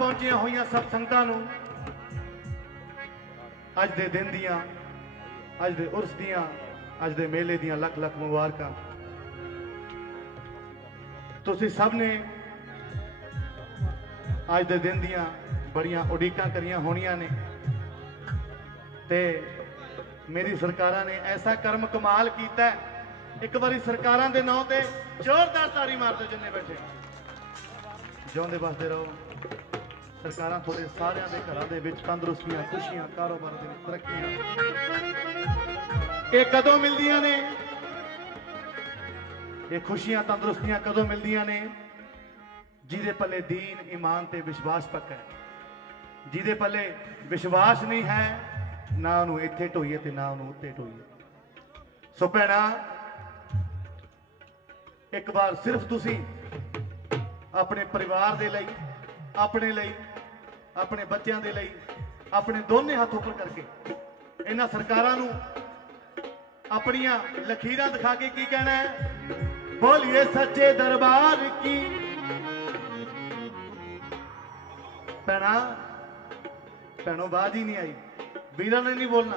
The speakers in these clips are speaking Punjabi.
पहुंचिया हुई सब संगतां नूं अज दे दिन दियां, अज दे उर्स दियां, अज दे मेले दियां लख लख मुबारकां। तुसीं सब ने अज दे दिन दियां बड़ियां उड़ीकां करियां होणियां ने ते मेरी सरकारां ने ऐसा कर्म कमाल कीता है। एक बारी सरकारां दे नाम ते जोरदार ताड़ी मार दो जिन्ने बैठे। जिउंदे बसदे रहो। सरकारां थोड़े सारियां दे घरां दे विच तंदुरुस्तियां, खुशियां, कारोबार दे विच तरक्कियां ये कदों मिलदियां ने? ये खुशियां तंदुरुस्तियां कदों मिलदियां ने? जिहदे पल्ले दीन ईमान ते विश्वास पक्का है। जिहदे पल्ले विश्वास नहीं है ना उन्होंने इत्थे ढोईए ते ना उन्होंने उत्ते ढोईए। सो भैणा एक बार सिर्फ तुसी अपने परिवार दे लई, अपने लई, अपने बच्चों दे लई अपने दोने हाथ ऊपर करके इन्हां सरकारां नूं अपनियां लकीरां दिखा के की कहना है? बोलिए सच्चे दरबार की। भैणा भैणों आवाज ही नहीं आई, वीरां ने नहीं बोलना।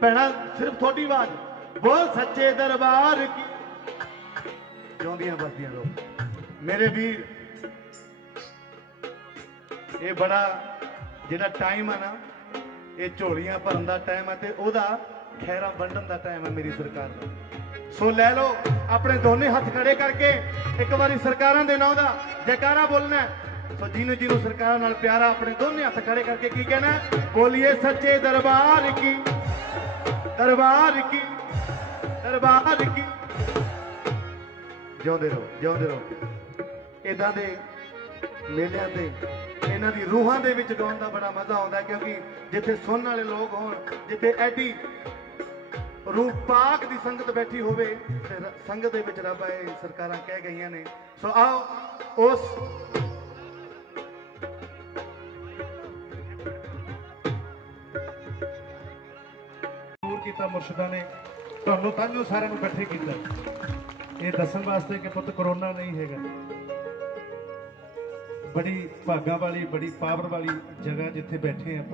भैणा सिर्फ थोड़ी आवाज, बोल सच्चे दरबार की। जिउंदियां बसदियां रहो मेरे वीर। ये बड़ा जिहड़ा टाइम है ना, ये झोलियां भरन का टाइम है ते ओहदा खैरा वंडन का टाइम है मेरी सरकार का। सो लै लो अपने दोने हाथ खड़े करके एक बारी सरकारां दे नाम दा जयकारा बोलना है। सो जिन्हों जिन्हों सरकार नाल प्यारा अपने दोने हाथ खड़े करके की कहना है? बोलिए सच्चे दरबार की, दरबार की, दरबार की। जिउंदे रहो, जिउंदे रहो। इदां दे मेलियां ते इन्हां दी रूहां दे विच गाउण दा बड़ा मजा आउंदा है, क्योंकि जिथे सुनने वाले लोग होण, जिथे एडी रूह पाक दी संगत बैठी होवे ते संगत दे विच रब आए सरकारां कह गईयां ने। सो आओ उस किया मुर्शदा ने तुहानूं तांहियों सारिਆਂ ਨੂੰ इकट्ठे किया ये दसन वास्ते कि पुत कोरोना नहीं है। बड़ी भागा वाली, बड़ी पावर वाली जगह जिथे बैठे हैं आप,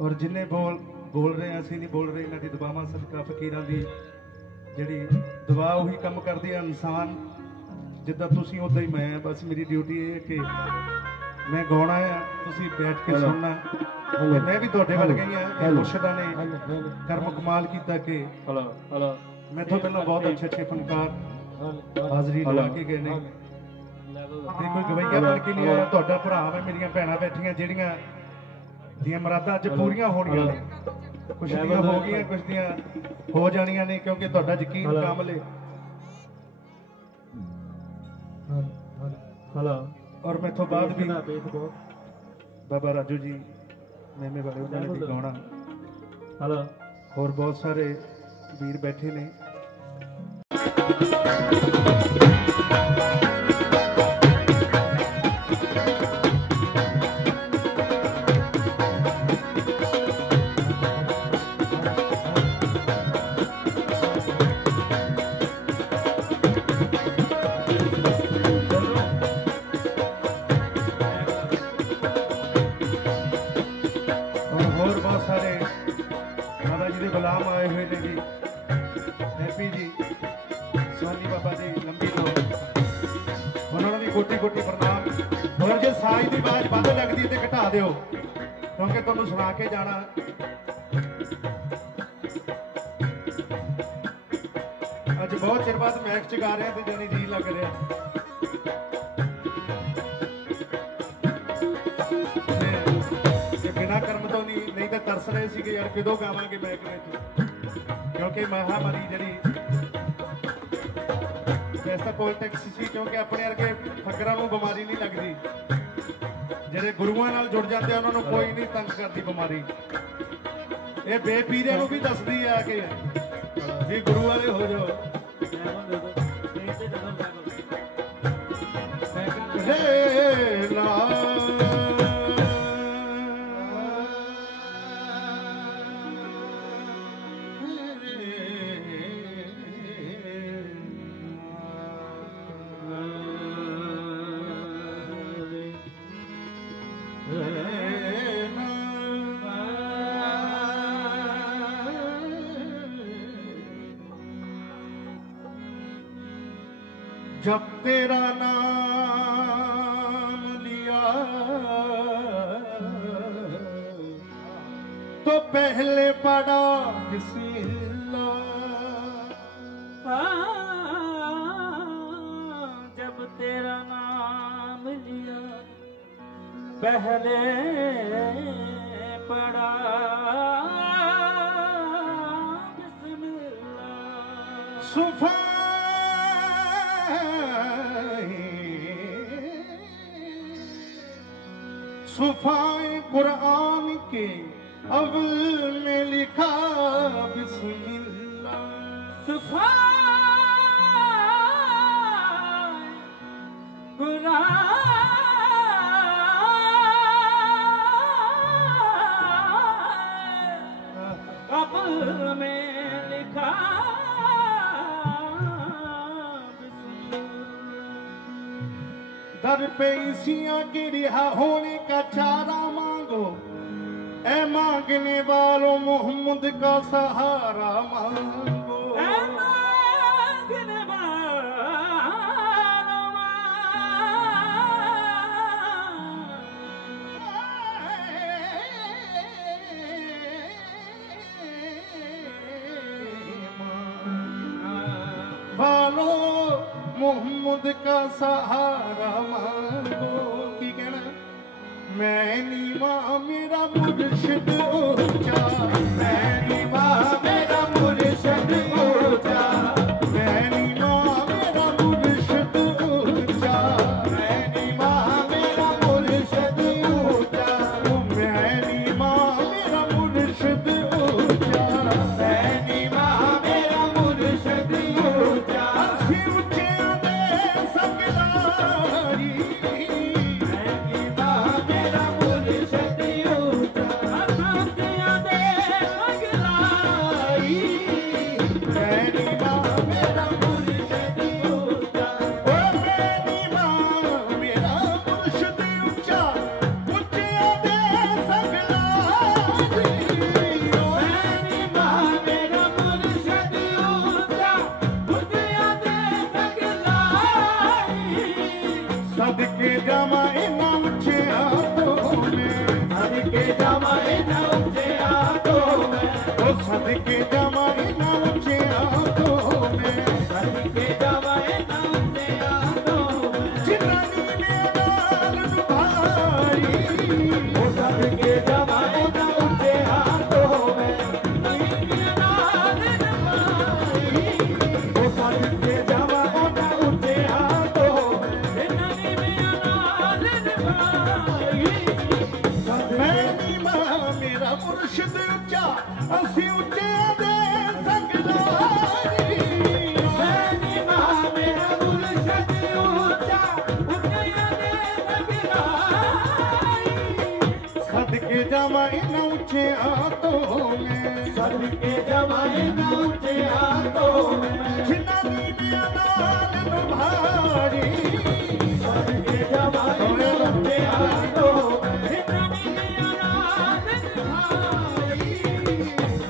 और जिन्हें बोल रहे हैं असीं नहीं बोल रहे। इन्हां दी दुआवां सदका फकीरां दी जिहड़ी दुआ उही कम करदी है। इंसान जिद्दां तुसीं उद्दां ही मैं, बस मेरी ड्यूटी ये है कि मैं गाउणा है, तुसीं बैठ के सुनना। मैं भी तुहाडे वल गई हाँ। मुर्शदा ने कर्म कमाल किया कि मैं तो पहला बहुत अच्छे अच्छे फनकार हाजरी लगा के गए ने। कोई गवैया बन के नहीं आया। तुहाडा भरा मैं, मेरियां भैणां बैठियां जिहड़ियां दियां मुरादां अज पूरियां होणियां ने। कुछ दियां हो गईयां, कुछ दियां हो जाणियां ने, क्योंकि तुहाडा यकीन कामल है। और मैथों बाद भी बाबा राजू जी मेमे वाले उन्होंने भी गाना, और बहुत सारे वीर बैठे ने। गुलाम आए हुए ने जी, हैप्पी जी, सोनी बाबा जी लंबी लो, उन्होंने भी कोटि कोटि प्रणाम। और जो साज की आवाज बंद लगती तो घटा दो, क्योंकि तुहानूं सुना के जाना। अज बहुत चिर बाद मैच च गा रहे हैं तो जानी जी लग रहा। बिना कर्म तो नहीं तो तरस रहे थे यार कदों गावांगे मैच में, क्योंकि महामारी जी वैसा पॉलिटिक्स सी, क्योंकि अपने वर्गे फकरां नूं बीमारी नहीं लगती। जिहड़े गुरुआं नाल जुड़ जाते उन्होंने कोई नहीं तंग करती बीमारी। ये बेपीरे नूं भी दसदी है कि भी गुरु वाले हो जाओ। जब तेरा नाम लिया तो पहले पढ़ा बिस्मिल्लाह। जब तेरा नाम लिया पहले पढ़ा बिस्मिल्लाह। सुफ़ाए कुरान के अव्वल में लिखा बिस्मिल्लाह। सुफ़ाए कुरान अव्वल में लिखा दर पे इसियां के रिहा होने का चारा मांगो, ऐ मांगने वालों मोहम्मद का सहारा मांगो। ऐ मांगने वालों मोहम्मद का सहारा मांगो। की कहना मैं नीवा मेरा मुर्शिद ऊंचा, मैं नीवा मेरा मुर्शिद ऊंचा, मैं नीवा मेरा मुर्शिद ऊंचा, मैं नीवा मेरा मुर्शिद ऊंचा, मैं नीवा मेरा मुर्शिद ऊंचा, मैं नीवा मेरा मुर्शिद ऊंचा। ਅਸੀਂ ਉੱਚਿਆਂ ਦੇ ਸੰਗਲਾਰੀ, ਮੈਂ ਨੀਵਾ ਮੇਰਾ ਮੁਰਸ਼ਿਦ ਊਂਚਾ, ਉੱਚਿਆਂ ਦੇ ਸੰਗਲਾਰੀ, ਮੈਂ ਨੀਵਾ ਮੇਰਾ ਮੁਰਸ਼ਿਦ ਊਂਚਾ। ਓ ਮੈਂ ਨੀਵਾ ਮੇਰਾ ਮੁਰਸ਼ਿਦ ਉੱਚਾ, ਉੱਚਿਆਂ ਦੇ ਸੰਗਲਾਰੀ, ਓ ਮੈਂ ਨੀਵਾ ਮੇਰਾ ਮੁਰਸ਼ਿਦ ਉੱਚਾ, ਉੱਚਿਆਂ ਦੇ ਸੰਗਲਾਰੀ। ਸਦਕੇ ਜਾਵਾਂ ਇਹਨਾਂ ਉੱਚਿਆਂ ਤੋਂ ਮੈਂ, ਸਦਕੇ ਜਾਵਾਂ ਇਹਨਾਂ ਉੱਚਿਆਂ ਤੋਂ ਮੈਂ, ਓ ਸਦਕੇ ਜਾਵਾਂ ਇਹਨਾਂ ਉੱਚਿਆਂ ਤੋਂ ਮੈਂ, ਸਦਕੇ ਜਾਵਾਂ ਇਹਨਾਂ ਉੱਚਿਆਂ ਤੋਂ ਮੈਂ, ਜਿਨ੍ਹਾਂ ਦੀ ਨਿਆਲ ਨਿਭਾਈ, ਉਹ ਸਦਕੇ ਜਾਵਾਂ ਇਹਨਾਂ ਉੱਚਿਆਂ ਤੋਂ ਮੈਂ, ਨਹੀਂ ਨਾਲ ਨਿਭਾਈ। ਉਹ ਸਦਕੇ ਜਾਵਾਂ ਇਹਨਾਂ ਉੱਚਿਆਂ ਤੋਂ ਮੈਂ, ਇਹਨਾਂ ਦੀ ਨਾਲ ਨਿਭਾਈ। ਮੈਂ ਨੀਵਾਂ ਮੇਰਾ ਮੁਰਸ਼ਿਦ ਉੱਚਾ, ਅਸੀਂ ਉੱਚਿਆਂ ਦੇ ਸੰਗਲਾਰੀ। ਮੈਂ ਨੀਵਾ ਮੇਰਾ ਮੁਰਸ਼ਿਦ ਉੱਚਾ, ਉੱਚਿਆਂ ਦੇ ਸੰਗਲਾਰੀ। ਸਦਕੇ ਜਾਵਾਂ ਇਹਨਾਂ ਉੱਚਿਆਂ ਤੋਂ ਮੈਂ, ਸਦਕੇ ਜਾਵਾਂ ਇਹਨਾਂ ਉੱਚਿਆਂ ਤੋਂ ਮੈਂ, ਜਿਨ੍ਹਾਂ ਦੀ ਨਿਆਲ ਨਿਭਾਈ। ਸਦਕੇ ਜਾਵਾਂ ਇਹਨਾਂ ਉੱਚਿਆਂ ਤੋਂ ਮੈਂ, ਇਹਨਾਂ ਦੀ ਨਾਲ ਨਿਭਾਈ।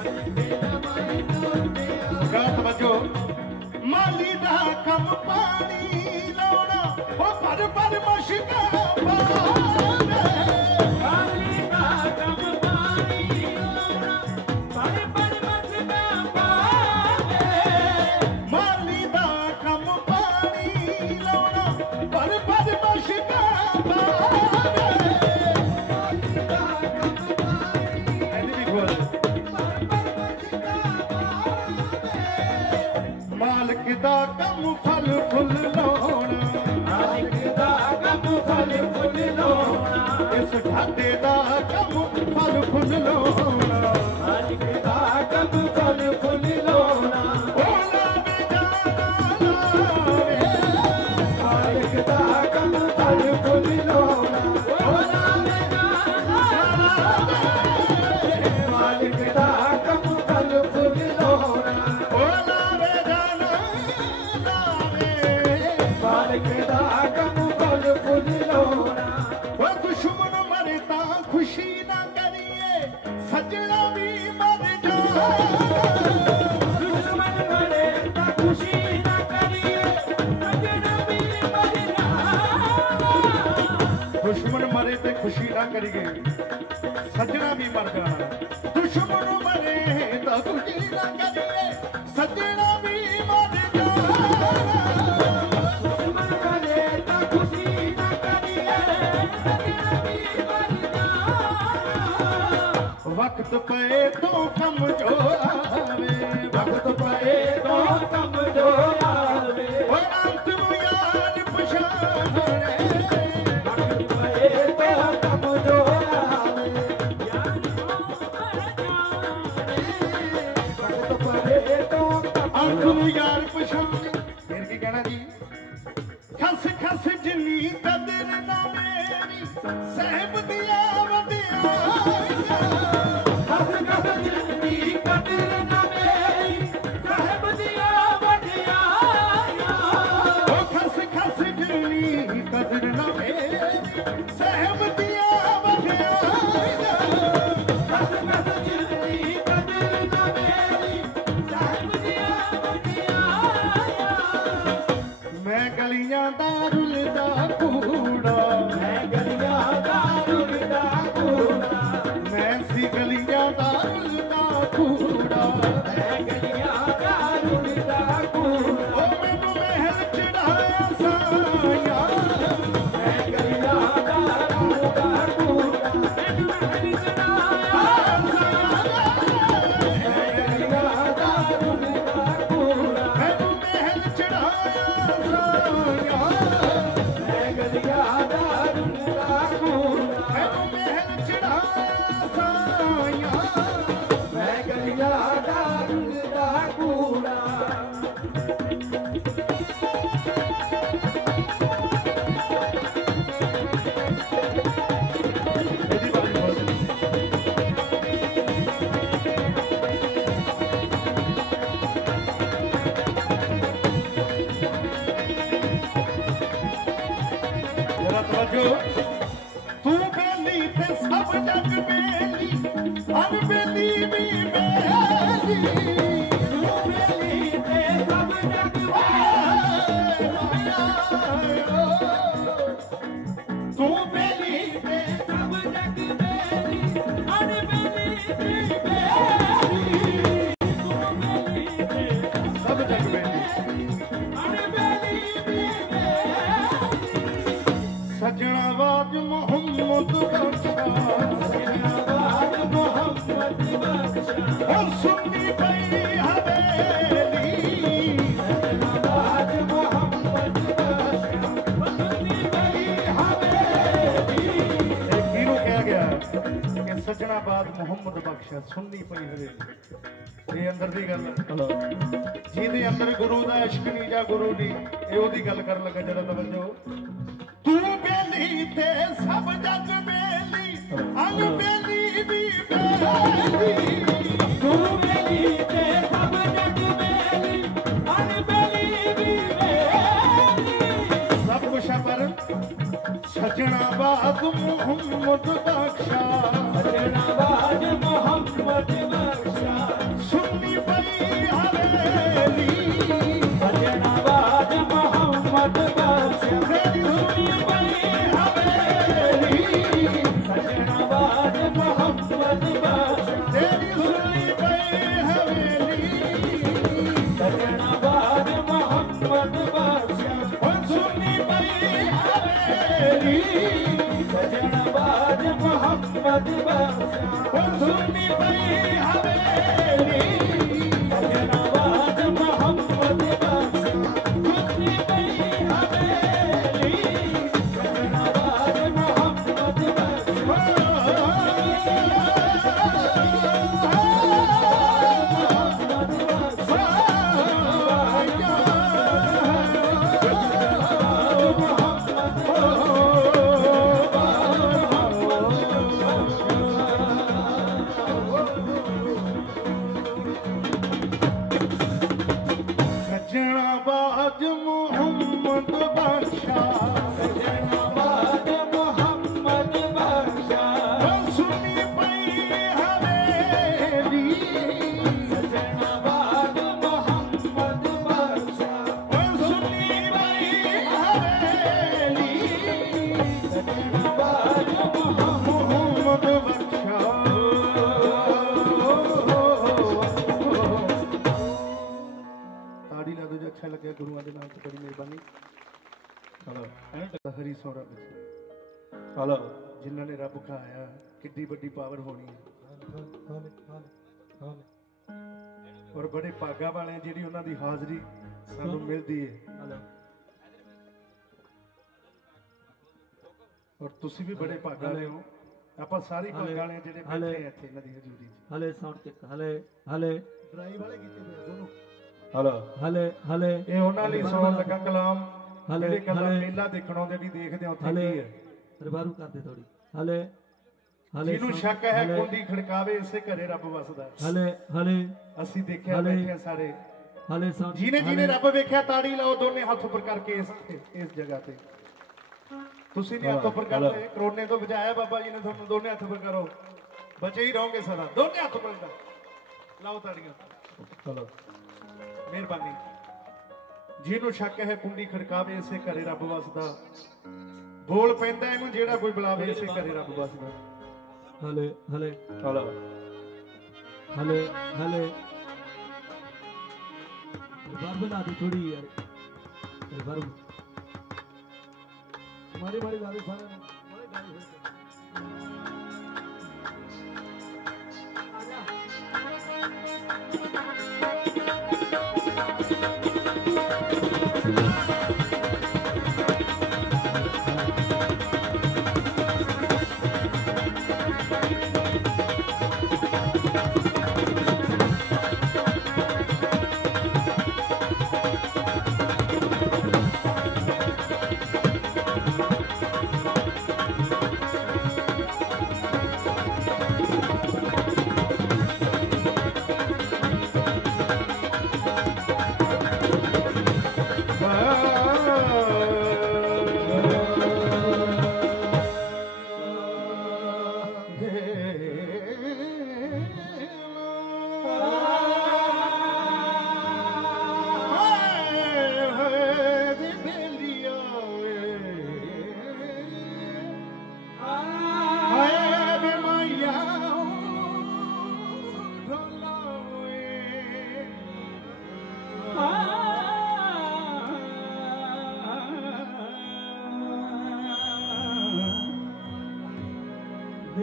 ਸਦਕੇ ਜਾਵਾਂ ਇਹਨਾਂ ਉੱਚਿਆਂ ਗਾਤ ਵਜੋ ਮਾਲੀ ਦਾ ਕੰਮ ਪਾਣੀ ਲਾਉਣਾ, ਉਹ ਪਰ ਪਰ ਮਸ਼ਕਾਂ ਪਾਵੇ। ਮਾਲੀ ਦਾ ਕੰਮ ਪਾਣੀ ਲਾਉਣਾ, ਪਰ ਪਰ ਮਸਕਾ ਪਾਵੇ। ਮਾਲੀ ਦਾ ਕੰਮ ਪਾਣੀ ਲਾਉਣਾ, ਪਰ ਪਰ ਮਸ਼ਕਾਂ ਪਾਵੇ। ਐਨੀ ਵੀ ਖੋਲ। ਮਾਲਕ ਦਾ ਕੰਮ ਫਲ ਫੁੱਲ ਲਾਉਣਾ, ਮਾਲਿਕ ਦਾ ਕੰਮ ਫਲ ਫੁੱਲ ਲਾਉਣਾ, ਇਸ ਘਾਟੇ ਦਾ ਕੰਮ ਫਲ ਫੁੱਲ ਲਾਉਣਾ। ਮਾਲਿਕ ਦਾ ਕੰਮ ਫਲ ਫੁੱਲ ਲਾਉਣਾ, ਉਹ ਲਾਵੇ ਜਾਣਾ ਲਾਵੇ, ਮਾਲਿਕ ਦਾ ਕੰਮ ਫਲ ਫੁੱਲ ਲਾਉਣਾ। ਉਹ ਲਾਵੇ ਜਾਣਾ ਲਾਵੇ, ਮਾਲਿਕ ਦਾ ਕੰਮ ਫਲ ਫੁੱਲ ਲਾਉਣਾ। ਉਹ ਲਾਵੇ ਜਾਣਾ ਲਾਵੇ। ਮਾਲਿਕ ਦਾ ਕੰਮ ਫਲ ਫੁੱਲ ਲਾਉਣਾ। ਉਹ ਦੁਸ਼ਮਣ ਮਰੇ ਤਾਂ ਖੁਸ਼ੀ ਨਾ ਕਰੀਏ, ਸੱਜਣ पूरा करिए सजना भी मर जाना दुश्मन मरे तो खुशी ना करिए सजना भी मर जाना दुश्मन करे तो खुशी ना करिए सजना भी मर जाना वक्त पे तो कमजोर आवे वक्त पे तो कमजोर आवे और अंत में यार पछाने वक्त पे तो कमजोर आवे वक्त पे तो अंत में यार पछाने फिर की कहना जी खस खस जिन्नी कदर ना मेरी सहब दिया वदिया हस कस जिंदगी कदर न मेरी साहिब दिया वडिया ओ खस खस जिन्नी कदर ना मेरी सहब दिया वदिया हस कस जिंदगी कदर न मेरी साहिब दिया वडिया मैं गलियां दा रुलदा कूड़ा मैं गलियां दा रुलदा कूड़ा मैं सी गलियां दा रुलदा कूड़ा मैं गलियां दा रुलदा कूड़ा ओ मैनू महल चढ़ाया साया मैं गलियां दा रुलदा कूड़ा मैनू महल चढ़ाया मैं गलियां दा रुलदा कूड़ा मैनू महल चढ़ाया साया मैं गलियां दा रुलदा कूड़ा मैनू महल चढ़ाया साया मैं गलियां दा रुलदा कूड़ा मेरी बारी बोल जरा तवज्जो तू बेली ते सब जग बेली अनबेली भी बेली तू बेली ते सब जग तू बेली ते सब जग बेली अनबेली भी बेली तू बेली ते सब जग बेली अनबेली भी बेली सजना वाज मोहम्मद बख्शा सजनाबाद मोहम्मद बख्शा और सुन्नी पई हवेली सजनाबाद मोहम्मद बख्शा बसंती गई हवेली ਇਹ ਕਿਹਨੂੰ ਕਿਹਾ ਗਿਆ ਕਿ ਸਜਣਾਬਾਦ ਮੁਹੰਮਦ ਬਖਸ਼ਾ ਸੁਣਨੀ ਪਈ ਹਵੇਲੀ ਇਹ ਅੰਦਰ ਦੀ ਗੱਲ ਹੈ ਜਿਹਦੇ ਅੰਦਰ ਗੁਰੂ ਦਾ ਇਸ਼ਕ ਨਹੀਂ ਜਾਂ ਗੁਰੂ ਨਹੀਂ ਇਹ ਉਹਦੀ ਗੱਲ ਕਰਨ ਲੱਗਾ ਜਰਾ ਤਵੱਜੋ ਤੂੰ ਬੇਲੀ ਤੇ ਸਭ ਜਗ ਬੇਲੀ ਅਨਬੇਲੀ ਵੀ ਬੇਲੀ तू बेली ते सब जग बेली अनबेली भी बेली ਸਭ ਕੁਛ ਹੈ ਪਰ ਸਜਣਾਬਾਦ ਮੁਹੰਮਦ ਬਖਸ਼ਾ सजनाबाद मोहम्मद बख्शा ਸੁਣਨੀ ਪਈ ਹਵੇਲੀ सजनाबाद मोहम्मद बख्शा ਮੇਰੀ ਸੁਣੀ ਪਈ ਹਵੇਲੀ सजनाबाद मोहम्मद बख्शा ਤੇਰੀ ਸੁਣੀ ਪਈ ਹਵੇਲੀ सजनाबाद मोहम्मद बख्शा ਹੁਣ ਸੁਣੀ ਪਈ ਹਵੇਲੀ सजनाबाद मोहम्मद बख्शा ਹੁਣ ਸੁਣੀ ਪਈ ਹਵੇਲੀ सजनाबाद मोहम्मद बख्शा खुदी गई हवेली सजनाबाद मोहम्मद बख्शा सजनाबाद मोहम्मद बख्शा सजनाबाद मोहम्मद बख्शा सुनी पई हवेली सजनाबाद मोहम्मद बख्शा सुनी पई हवेली सजनाबाद मोहम्मद ਗਿਆ ਗੁਰੂਆਂ ਦੇ ਨਾਮ ਤੇ ਬੜੀ ਮਿਹਰਬਾਨੀ। ਹਲੋ ਹਰੀ ਸੋਹਰਾ ਵਿੱਚ ਹਲੋ ਜਿਨ੍ਹਾਂ ਨੇ ਰੱਬ ਖਾਇਆ ਕਿੱਡੀ ਵੱਡੀ ਪਾਵਰ ਹੋਣੀ ਹੈ ਔਰ ਬੜੇ ਭਾਗਾ ਵਾਲੇ ਜਿਹੜੀ ਉਹਨਾਂ ਦੀ ਹਾਜ਼ਰੀ ਸਾਨੂੰ ਮਿਲਦੀ ਹੈ। ਔਰ ਤੁਸੀਂ ਵੀ ਬੜੇ ਭਾਗਾ ਵਾਲੇ ਹੋ। ਆਪਾਂ ਸਾਰੇ ਭਾਗਾ ਵਾਲੇ ਜਿਹੜੇ ਬੈਠੇ ਇੱਥੇ ਇਹਨਾਂ ਦੀ ਹਜ਼ੂਰੀ 'ਚ। ਹਲੇ ਸਾਊਂਡ ਚੈੱਕ ਹਲੇ ਹਲੇ ਡਰਾਈ ਵਾਲੇ ਕੀਤੇ ਪਏ ਸੁਣੋ। ਹਲੋ ਹਲੇ ਹਲੇ ਇਹ ਉਹਨਾਂ ਲਈ ਸੁਣਨ ਲੱਗਾ ਕਲਾਮ ਹਲੇ ਜਿਹੜੇ ਕਲਾਮ ਮੇਲਾ ਦੇਖਣ ਆਉਂਦੇ ਵੀ ਦੇਖਦੇ ਉੱਥੇ ਕੀ ਹੈ। ਰਿਵਾਰੂ ਕਰਦੇ ਥੋੜੀ ਹਲੇ ਹਲੇ ਜਿਹਨੂੰ ਸ਼ੱਕ ਹੈ ਕੁੰਡੀ ਖੜਕਾਵੇ ਇਸੇ ਘਰੇ ਰੱਬ ਵਸਦਾ। ਹਲੇ ਹਲੇ ਅਸੀਂ ਦੇਖਿਆ ਬੈਠੇ ਸਾਰੇ ਹਲੇ ਸਾਊਂਡ ਜਿਹਨੇ ਰੱਬ ਵੇਖਿਆ ਤਾੜੀ ਲਾਓ ਦੋਨੇ ਹੱਥ ਉੱਪਰ ਕਰਕੇ ਇਸ ਜਗ੍ਹਾ ਤੇ। ਤੁਸੀਂ ਨਹੀਂ ਹੱਥ ਉੱਪਰ ਕਰਦੇ ਕਰੋਨੇ ਤੋਂ ਬਚਾਇਆ ਬਾਬਾ ਜੀ ਨੇ ਤੁਹਾਨੂੰ। ਦੋਨੇ ਹੱਥ ਉੱਪਰ ਕਰੋ ਬਚੇ ਹੀ ਰਹੋਗੇ ਸਦਾ। ਦੋਨੇ ਹੱਥ ਉੱਪਰ ਲਾਓ ਤਾੜੀਆਂ। ਹਲੋ ਮਿਹਰਬਾਨੀ। ਜਿਹਨੂੰ ਸ਼ੱਕ ਹੈ ਕੁੰਡੀ ਖੜਕਾਵੇ ਇਸੇ ਘਰੇ ਰੱਬ ਵਸਦਾ। ਬੋਲ ਪੈਂਦਾ ਇਹਨੂੰ ਜਿਹੜਾ ਕੋਈ ਬੁਲਾਵੇ ਇਸੇ ਘਰੇ ਰੱਬ ਵਸਦਾ। ਹਲੇ ਹਲੇ ਹਲੋ ਹਲੇ ਹਲੇ ਰਿਵਾਰੂ ਲਾ ਦੀ ਥੋੜੀ ਯਾਰ ਰਿਵਾਰੂ ਮਾਰੀ ਮਾਰੀ ਲਾ ਦੇ ਸਾਰਿਆਂ ਨੂੰ।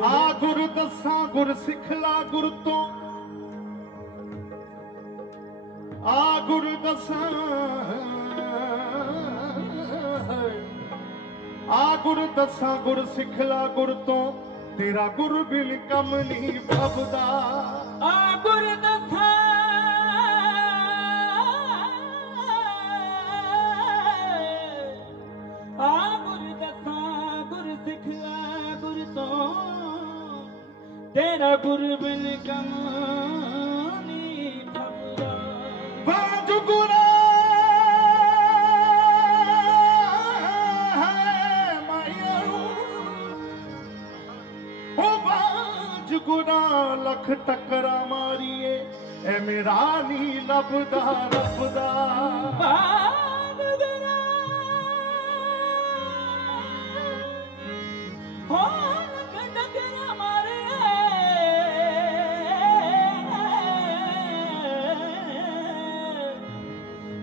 ਆ ਗੁਰ ਦਸਾਂ ਗੁਰ ਸਿੱਖਲਾ ਗੁਰ ਤੋਂ ਆ ਗੁਰ ਦਸਾਂ ਆ ਗੁਰ ਦਸਾਂ ਗੁਰ ਸਿੱਖਲਾ ਗੁਰ ਤੋਂ ਤੇਰਾ ਗੁਰ ਬਿਨ ਕੰਮ ਨਹੀਂ ਫਬਦਾ। ਆ ਗੁਰ ਦਸਾਂ ਆ ਗੁਰ ਦਸਾਂ ਗੁਰ ਸਿੱਖਲਾ ਗੁਰ ਤੋਂ ਤੇਰਾ ਗੁਰ ਬਿਨ ਕੰਮ ਨਹੀਂ ਫਬਦਾ। ਬਾਜ ਗੁਰਾ ਹੈ ਮਾਇਆ ਉਹ ਬਾਜ ਗੁਰਾ ਲੱਖ ਟੱਕਰਾਂ ਮਾਰੀਏ ਐ ਮੇਰਾ ਨਹੀਂ ਲੱਭਦਾ ਰੱਬ ਦਾ। ਬਾਜ ਗੁਰਾ ਹੋ ਲੱਖ ਟੱਕਰਾਂ ਮਾਰੇ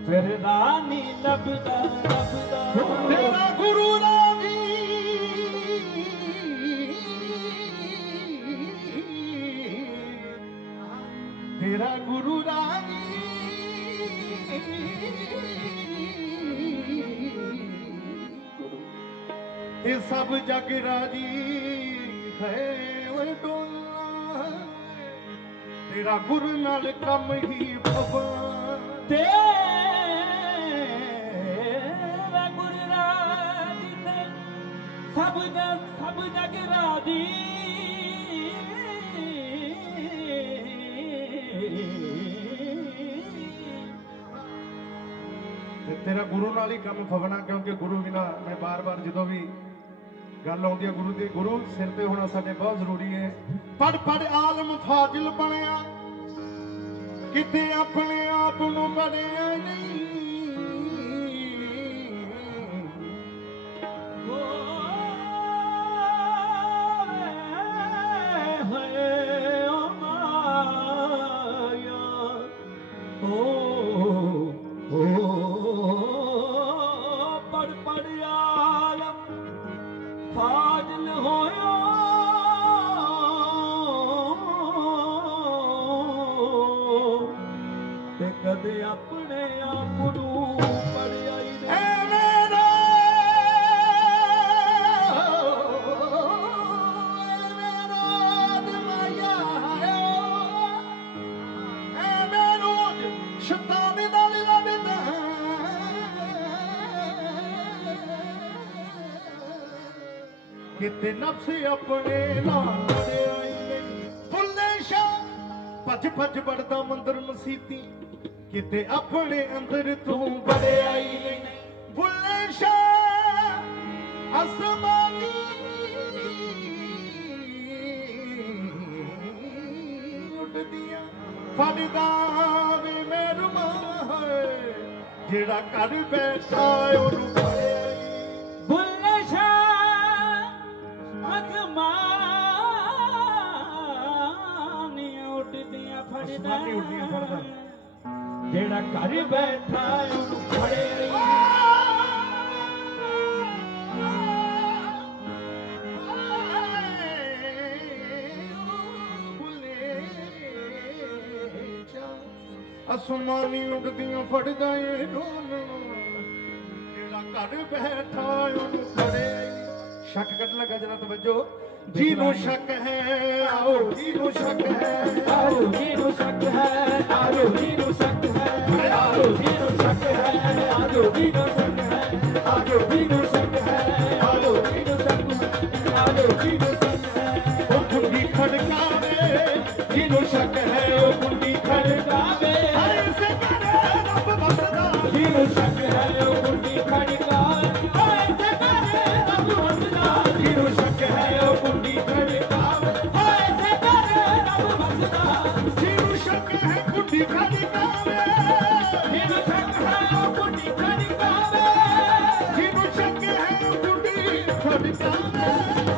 ਫਿਰ ਰਾਨੀ ਲੱਭਦਾ ਲੱਭਦਾ। ਤੇਰਾ ਗੁਰੂ ਰਾਵੀ ਤੇਰਾ ਗੁਰੂ ਰਾਵੀ ਤੇ ਸਭ ਜਗ ਰਾਜੀ ਹੈ ਓਏ ਡੋਲਾ ਤੇਰਾ ਗੁਰੂ ਨਾਲ ਕੰਮ ਹੀ ਭਵਾ। ਤੇਰਾ ਗੁਰ ਰਾਜੀ ਤੇ ਸਭ ਜਗ ਰਾਜੀ। ਤੇ ਤੇਰਾ ਗੁਰੂ ਨਾਲ ਹੀ ਕੰਮ ਫਵਣਾ ਕਿਉਂਕਿ ਗੁਰੂ ਬਿਨਾ ਮੈਂ ਬਾਰ-ਬਾਰ ਜਦੋਂ ਵੀ ਗੱਲ ਆਉਂਦੀ ਹੈ ਗੁਰੂ ਦੇ ਗੁਰੂ ਸਿਰ ਤੇ ਹੋਣਾ ਸਾਡੇ ਬਹੁਤ ਜ਼ਰੂਰੀ ਹੈ। ਪੜ ਪੜ ਆਲਮ ਫਾਜ਼ਿਲ ਬਣਿਆ ਕਿਤੇ ਆਪਣੇ ਆਪ ਨੂੰ ਬਣਿਆ ਨਹੀਂ। ਤੇ ਕਦੇ ਆਪਣੇ ਆਪ ਨੂੰ ਪੜਿਆ ਹੀ ਨਹੀਂ। किते नफ्स अपने नाल आई भुल्ले शाह भज भज बढ़दा मंदिर मसीती किते अपने अंदर तू बड़े आई भुल्ले शाह आसमानी उड़दियां फड़दा वे मेहरमा जेड़ा घर बैठा ओनू बड़े जेड़ा घर बैठा ओनू फड़े आसमानी उड़दियां फड़दा जेड़ा घर बैठा ओनू फड़े शक कट लगा जरा तवज्जो जीनू शक है आओ जीनू शक है आओ जीनू शक है आओ जीनू शक है आओ जीनू शक है आओ जीनू शक है आओ जीनू शक है आओ जीनू शक है आओ जीनू शक है ओ कुंडी खड़कावे जीनू शक है ओ कुंडी खड़कावे हर से करे रब बसदा जीनू शक है ओ कुंडी खड़कावे हर से करे रब बसदा जीनू शक है ओ कुंडी खड़कावे हर से करे रब बसदा जीनू शक है कुंडी खड़कावे जीनू शक है ओ कुंडी खड़कावे जीनू शक है ओ कुंडी खड़कावे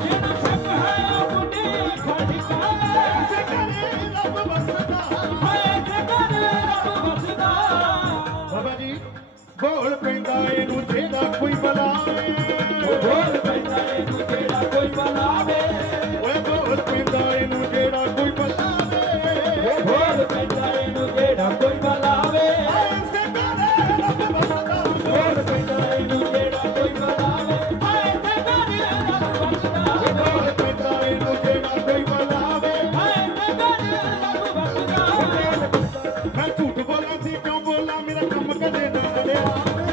जीनू शक है ओ कुंडी खड़कावे से करे रब बसदा हर से करे रब बसदा बाबा जी बोल पैंदा एनू जेड़ा कोई बुलावे बोल पैंदा एनू जेड़ा कोई बुलावे ओए बोल पैंदा एनू जेड़ा कोई बुलावे बोल पैंदा एनू जेड़ा कोई बुलावे ऐसे करे रब बसदा बोल पैंदा एनू जेड़ा कोई बुलावे ऐसे करे रब बसदा बोल पैंदा एनू जेड़ा कोई बुलावे ऐसे करे रब बसदा मैं झूठ बोला सी क्यों बोला मेरा कम कदे ना अड़िया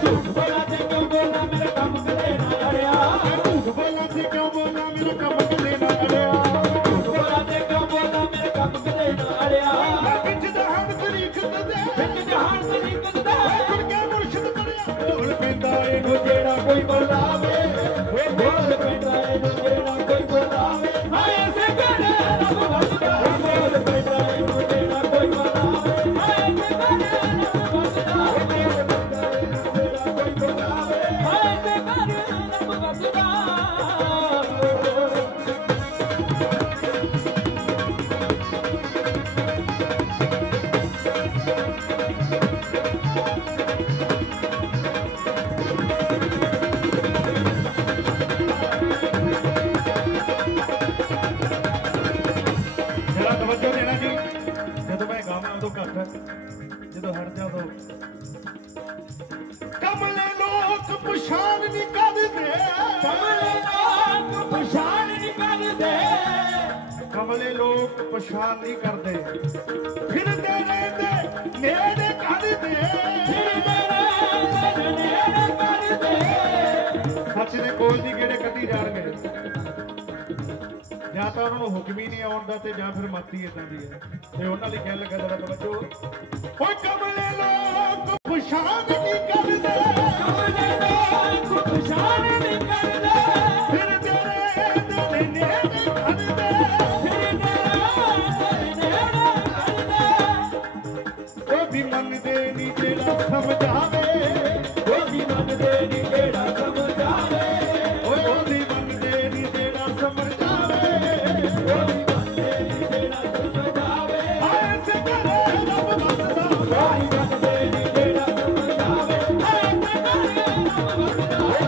झूठ बोला ते क्यों बोला मेरा काम करे ना अड़िया मैं झूठ बोला सी क्यों बोला मेरा कम कदे ना अड़िया झूठ बोला ते क्यों बोला मेरा काम करे ना अड़िया मैं किच जहान तरीक दे एक जहान तरीकत दे खुद के मुर्शिद पड़िया बोल पैंदा एनू एनू जेड़ा कोई बुलावे वे बोल पैंदा एनू जेड़ा कोई बुलावे ऐसे करे रब बसदा बोल पैंदा एनू जेड़ा कोई बुलावे ऐसे करे रब बसदा बोल पैंदा एनू जेड़ा कोई बुलावे ऐसे करे रब बसदा जरा तवज्जो देना जी ਜਦੋਂ ਮੈਂ ਗਾਵਾਂ ਉਦੋਂ ਘੱਟ ਜਦੋਂ ਹਟ ਜਾ ਉਦੋਂ ਕਮਲੇ ਲੋਕ ਪਛਾਣ ਨਹੀਂ ਕਰਦੇ ਕਮਲੇ ਲੋਕ ਪਛਾਣ ਨਹੀਂ ਕਰਦੇ ਕਮਲੇ ਲੋਕ ਪਛਾਣ ਨਹੀਂ ਕਰਦੇ ਫਿਰਦੇ ਰਹਿੰਦੇ ਨੇੜੇ ਕਰਦੇ ਫਿਰਦੇ ਰਹਿੰਦੇ ਨੇੜੇ ਕਰਦੇ ਸੱਚ ਦੇ ਕੋਲ ਦੀ ਗੇੜੇ ਕੱਢੀ ਜਾਣਗੇ ਜਾਂ ਤਾਂ ਉਹਨਾਂ ਨੂੰ ਹੁਕਮ ਹੀ ਨਹੀਂ ਆਉਣ ਦਾ ਤੇ ਜਾਂ ਫਿਰ ਮੱਤੀ ਇਦਾਂ ਦੀ ਹੈ ਤੇ ਉਹਨਾਂ ਲਈ ਕਹਿਣ ਲੱਗਾ ਜਰਾ ਤਵੱਜੋ ਓਏ ਕਮਲੇ ਲੋਕ ਪਛਾਣ ਨਹੀਂ ਕਰਦੇ ਕਮਲੇ ਲੋਕ ਪਛਾਣ ਨਹੀਂ ਕਰਦੇ ਫਿਰਦੇ ਰਹਿੰਦੇ ਨੇੜੇ ਕਰਦੇ ਫਿਰਦੇ ਰਹਿੰਦੇ ਨੇੜੇ ਕਰਦੇ ਉਹ ਵੀ ਮੰਨਦੇ ਨਹੀਂ ਜਿਹੜਾ ਸਮਝਾਵੇ ਉਹ ਵੀ ਮੰਨਦੇ ਨਹੀਂ ਜਿਹੜਾ ਸਮਝਾਵੇ ਓਏ ਉਹ ਵੀ ਮੰਨਦੇ ਨਹੀਂ ਜਿਹੜਾ ਸਮਝਾਵੇ ਉਹ ਵੀ ਮੰਨਦੇ ਨਹੀਂ ਜਿਹੜਾ ਸਮਝਾਵੇ ਐਸੇ ਕਰੇ ਰੱਬ ਬਸਦਾ ਉਹ ਵੀ ਮੰਨਦੇ ਨਹੀਂ ਜਿਹੜਾ ਸਮਝਾਵੇ ਐਸੇ ਕਰੇ ਰੱਬ ਬਸਦਾ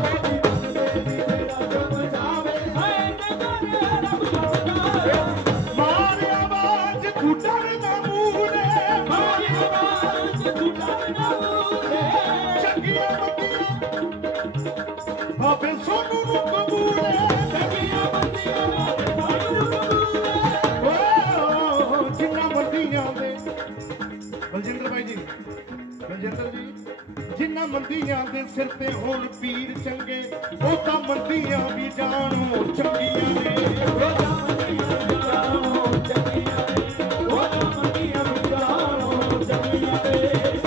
ਰਜਿੰਦਰ ਜੀ ਜਿਨ੍ਹਾਂ ਮੰਦੀਆਂ ਦੇ ਸਿਰ ਤੇ ਹੋਣ ਪੀਰ ਚੰਗੇ ਉਹ ਤਾਂ ਮੰਦੀਆਂ ਵੀ ਜਾਣੋ ਚੰਗੀਆਂ ਨੇ ਉਹ ਤਾਂ ਮੰਦੀਆਂ ਵੀ ਜਾਣੋ ਚੰਗੀਆਂ ਨੇ ਉਹ ਤਾਂ ਮੰਦੀਆਂ ਵੀ ਜਾਣੋ ਚੰਗੀਆਂ ਨੇ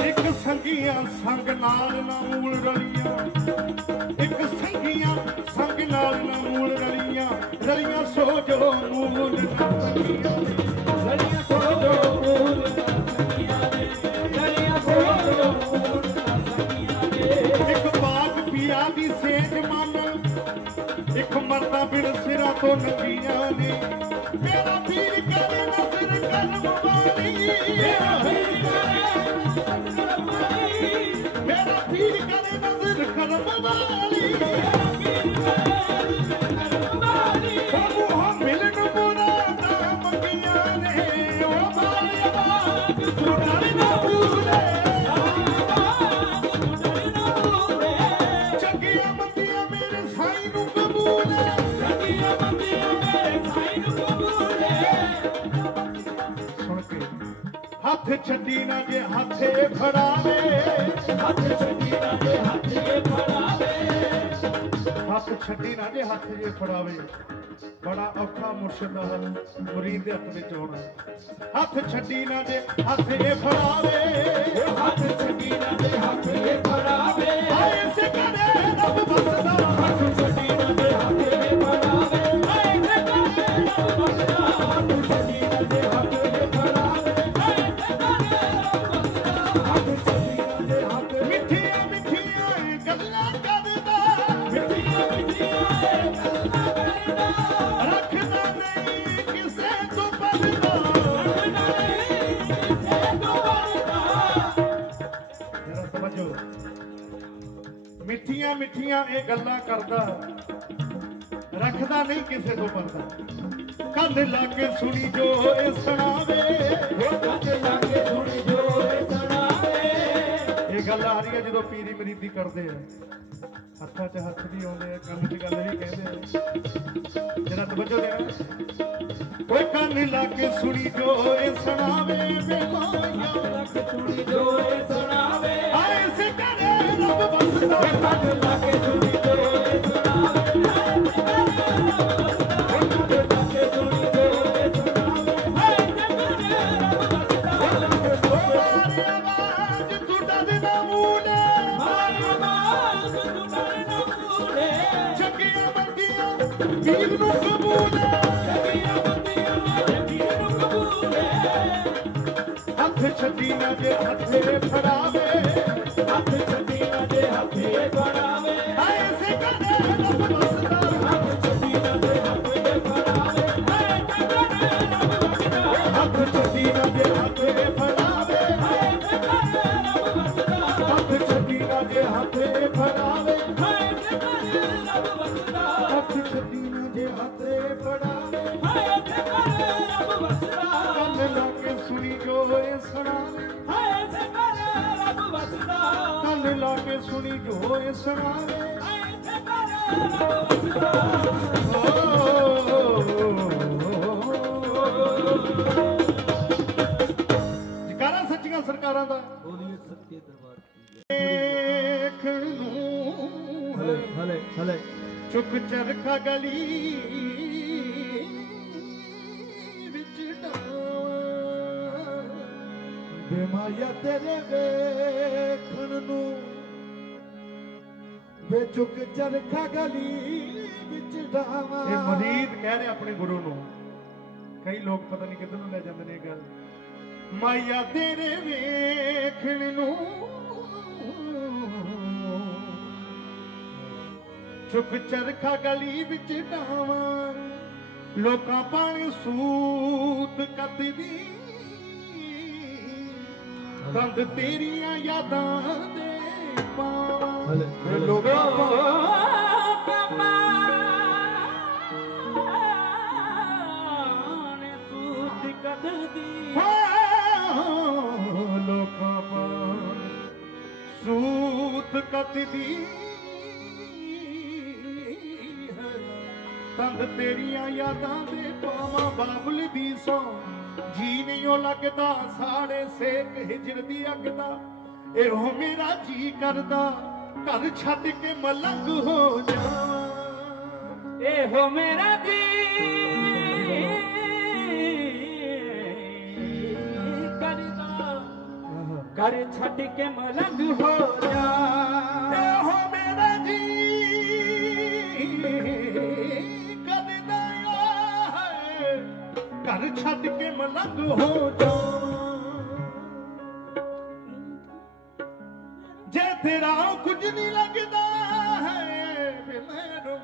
ਇੱਕ ਸੰਗੀਆਂ ਸੰਗ ਨਾਲ ਨਾ ਮੂਲ ਰਲੀਆਂ ਇੱਕ ਸੰਗੀਆਂ ਸੰਗ ਨਾਲ ਨਾ ਮੂਲ ਰਲੀਆਂ ਰਲੀਆਂ ਸੋ ਜੋ ਮੂਲ ਨਾ ਸੰਗੀਆਂ ਨੇ ਰਲੀਆਂ ਸੋ ਜੋ ਮੂਲ ਨਾ ਸੰਗੀਆਂ ਨੇ ਰਲੀਆਂ ਸੋ ਜੋ ਮੂਲ ਨਾ ਸੰਗੀਆਂ ਨੇ ਇੱਕ ਬਾਗ ਪਿਆ ਦੀ ਸੇਜ ਮਨ ਇੱਕ ਮਰਦਾ ਬਿਨ ਸਿਰਾਂ ਤੋਂ ਨੰਗੀਆਂ ਨੇ ਮੇਰਾ ਪੀਰ ਕਰੇ ਨਜ਼ਰ ਕਰਮ ਵਾਲੀ ਮੇਰਾ ਪੀਰ ਕਰੇ ਕਰਮ ਵਾਲੀ ਮੇਰਾ ਪੀਰ ਕਰੇ ਨਜ਼ਰ ਕਰਮ ਵਾਲੀ ਮੇਰਾ ਪੀਰ ਕਰੇ ਕਰਮ ਵਾਲੀ ਉਹ ਮਿਲਣ ਮੁਰਾਦਾਂ ਮੰਗੀਆਂ ਨੇ ਉਹ ਬਾਈ ਬਾਗ ਤੂੰ ਡਰ ਨਾ ਭੂਲੇ ਚੰਗੀਆਂ ਮੰਦੀਆਂ ਮੇਰੇ ਸਾਈਂ ਨੂੰ ਕਬੂਲ ਹੈ ਚੰਗੀਆਂ ਮੰਦੀਆਂ ਮੇਰੇ ਸਾਈਂ ਨੂੰ ਕਬੂਲ ਹੈ ਸੁਣ ਕੇ ਹੱਥ ਛੱਡੀ ਨਾ ਜੇ ਹੱਥੇ ਫੜਾਵੇ ਹੱਥ ਛੱਡੀ ਨਾ ਜੇ ਹੱਥ ਇਹ ਫੜਾਵੇ ਹੱਥ ਛੱਡੀ ਨਾ ਜੇ ਹੱਥ ਜੇ ਫੜਾਵੇ ਬੜਾ ਔਖਾ ਮੁਰਸ਼ਿਦ ਦਾ ਮੁਰੀਦ ਦੇ ਹੱਥ ਵਿੱਚ ਆਉਣਾ ਹੱਥ ਛੱਡੀ ਨਾ ਜੇ ਹੱਥ ਇਹ ਫੜਾਵੇ ਹੱਥ ਛੱਡੀ ਨਾ ਜੇ ਹੱਥ ਇਹ ਫੜਾਵੇ ਆਏ ਸੇ ਕਰੇ ਰੱਬ ਬਸਦਾ ਹੱਥ ਛੱਡੀ ਨਾ ਜੇ ਹੱਥ ਇਹ ਫੜਾਵੇ ਆਏ ਸੇ ਕਰੇ ਰੱਬ ਬਖਸ਼ਦਾ ਹੱਥ ਛੱਡੀ ਨਾ ਜੇ ਹੱਥ ਇਹ ਫੜਾਵੇ ਆਏ ਸੇ ਕਰੇ ਰੱਬ ਬਖਸ਼ਦਾ ਹੱਥ ਛੱਡੀ ਨਾ ਜੇ ਹੱਥ ਮਿੱਠੀਆਂ ਮਿੱਠੀਆਂ ਗੱਲਾਂ ਕਰਦਾ ਮਿੱਠੀਆਂ ਮਿੱਠੀਆਂ ਇਹ ਗੱਲਾਂ ਕਰਦਾ ਰੱਖਦਾ ਨਹੀਂ ਕਿਸੇ ਤੋਂ ਪਰਦਾ ਰੱਖਦਾ ਨਹੀਂ ਕਿਸੇ ਤੋਂ ਪਰਦਾ ਜਰਾ ਸਮਝੋ ਮਿੱਠੀਆਂ ਮਿੱਠੀਆਂ ਇਹ ਗੱਲਾਂ ਕਰਦਾ ਰੱਖਦਾ ਨਹੀਂ ਕਿਸੇ ਤੋਂ ਪਰਦਾ ਕੰਨ ਲਾ ਕੇ ਸੁਣੀ ਜੋ ਇਹ ਸੁਣਾਵੇ ਉਹ ਕੱਚ ਲਾਗੇ ਸੁਣੀ ਜੋ ਇਹ ਸੁਣਾਵੇ ਇਹ ਗੱਲ ਆ ਰਹੀ ਹੈ ਜਦੋਂ ਪੀਰੀ ਮਰੀਦੀ ਕਰਦੇ ਆ ਹੱਥਾਂ 'ਚ ਹੱਥ ਵੀ ਆਉਂਦੇ ਆ ਕੰਨ 'ਚ ਗੱਲ ਵੀ ਕਹਿੰਦੇ ਆ ਜਰਾ ਤਵੱਜੋ ਦੇਣਾ ਓਏ ਕੰਨ ਲਾ ਕੇ ਸੁਣੀ ਜੋ ਇਹ ਸੁਣਾਵੇ ਵੇ ਮਾਇਆ ਲੱਖ ਸੁਣੀ ਜੋ ਇਹ ਸੁਣਾਵੇ ਆਏ ਸੇ ਕਰੇ ਰੱਬ ਬਸਦਾ ਕੱਚ ਲਾਗੇ ਸੁਣੀ ਜੋ ਇਹ ਸੁਣਾਵੇ ਆਏ ਸੇ ਕਰੇ ਰੱਬ ਬਖਸ਼ਦਾ ਕੱਚ ਲਾਗੇ ਸੁਣੀ ਜੋ ਇਹ ਸੁਣਾਵੇ ਆਏ ਸੇ ਕਰੇ ਰੱਬ ਬਖਸ਼ਦਾ ਮਾਰੇ ਆਵਾਜ਼ ਤੂੰ ਡਰ ਨਾ ਮੂਲੇ ਮਾਰੀ ਆਵਾਜ਼ ਤੂੰ ਡਰ ਨਾ ਭੂਲੇ ਚੰਗੀਆਂ ਮੰਦੀਆਂ ਪੀਰ ਨੂੰ ਕਬੂਲ ਹੈ ਚੰਗੀਆਂ ਬੰਦੀਆਂ ਮਾਰੇ ਪੀਰ ਨੂੰ ਕਬੂਲ ਹੈ ਹੱਥ ਛੱਡੀ ਨਾ ਜੇ ਹੱਥੇ ਫੜਾਵੇ ਹੱਥ ਛੱਡੀ ਨਾ ਜੇ ਹੱਥ ਇਹ ਫੜਾਵੇ ਆਏ ਸੇ ਕਰੇ ਰੱਬ ਬਸਦਾ ਹੱਥ ਛੱਡੀ ਨਾ ਜੇ ਹੱਥ ਇਹ ਫੜਾਵੇ ਆਏ ਸੇ ਕਰੇ ਰੱਬ ਬਖਸ਼ਦਾ ਹੱਥ ਛੱਡੀ ਨਾ ਜੇ ਹੱਥੇ ਫੜਾਵੇ ਆਏ ਸੇ ਕਰੇ ਰੱਬ ਬਖਸ਼ਦਾ ਹੱਥ ਛੱਡੀ ਨਾ ਜੇ ਹੱਥੇ ਫੜਾਵੇ ਆਏ ਸੇ ਕਰੇ ਰੱਬ ਬਖਸ਼ਦਾ ਹੱਥ ਛੱਡੀ ਨਾ ਜੇ ਹੱਥੇ ਫੜਾਵੇ ਆਏ ਸੇ ਕਰੇ ਰੱਬ ਬਖਸ਼ਦਾ ਕੰਨ ਲਾ ਕੇ ਸੁਣੀ ਜੋ ਇਹ ਸੁਣਾਵੇ ਆਏ ਸੇ ਕਰੇ ਰੱਬ ਬਖਸ਼ਦਾ ਕੰਨ ਲਾ ਕੇ ਸੁਣੀ ਜੋ ਇਹ ਸੁਣਾਵੇ ਆਏ ਸੇ ਕਰੇ ਰੱਬ ਬਖਸ਼ਦਾ ਜਕਾਰਾ ਸੱਚੀਆਂ ਸਰਕਾਰਾਂ ਦਾ ਬੋਲੀਏ ਸੱਚੇ ਦਰਬਾਰ ਕੀ ਦੇਖਣ ਨੂੰ ਹਲੇ ਹਲੇ ਚੁੱਕ ਚਰਖਾ ਗਲੀ ਵਿੱਚ ਡਾਵਾਂ ਬੇਮਾਇਆ ਤੇਰੇ ਵੇਖਣ ਨੂੰ ਵੇ ਚੁੱਕ ਚਰਖਾ ਗਲੀ ਵਿੱਚ ਡਾਵਾਂ ਇਹ ਮੁਰੀਦ ਕਹਿ ਰਿਹਾ ਆਪਣੇ ਗੁਰੂ ਨੂੰ ਕਈ ਲੋਕ ਪਤਾ ਨਹੀਂ ਕਿੱਧਰ ਨੂੰ ਲੈ ਜਾਂਦੇ ਨੇ ਇਹ ਗੱਲ ਮਾਇਆ ਤੇਰੇ ਵੇਖਣ ਨੂੰ ਚੁੱਕ ਚਰਖਾ ਗਲੀ ਵਿੱਚ ਡਾਵਾਂ ਲੋਕਾਂ ਪਾਣੀ ਸੂਤ ਕੱਤਦੀ ਦੰਦ ਤੇਰੀਆਂ ਯਾਦਾਂ ਦੇ ਪਾਵਾਂ ਲੋਕਾਂ ਲੋਕਾਂ ਪਾਣੀ ਸੂਤ ਕੱਤਦੀ ਤੰਦ ਤੇਰੀਆਂ ਯਾਦਾਂ ਦੇ ਪਾਵਾਂ ਬਾਬਲ ਦੀ ਸੌ ਜੀ ਨਹੀਂ ਉਹ ਲੱਗਦਾ ਸਾੜੇ ਸੇਕ ਹਿਜਰ ਦੀ ਅੱਗ ਦਾ ਇਹੋ ਮੇਰਾ ਜੀ ਕਰਦਾ ਘਰ ਛੱਡ ਕੇ ਮਲੰਗ ਹੋ ਜਾਵਾਂ ਇਹੋ ਮੇਰਾ ਜੀ ਕਰਦਾ ਘਰ ਛੱਡ ਕੇ ਮਲੰਗ ਹੋ ਜਾ ਇਹੋ ਮੇਰਾ ਜੀ ਕਰਦਾ ਘਰ ਛੱਡ ਕੇ ਮਲੰਗ ਹੋ ਜਾਵਾਂ ਜੇ ਤੇਰਾ ਕੁਝ ਨਹੀਂ ਲੱਗਦਾ ਹੈ ਵੇ ਮੈਨੂੰ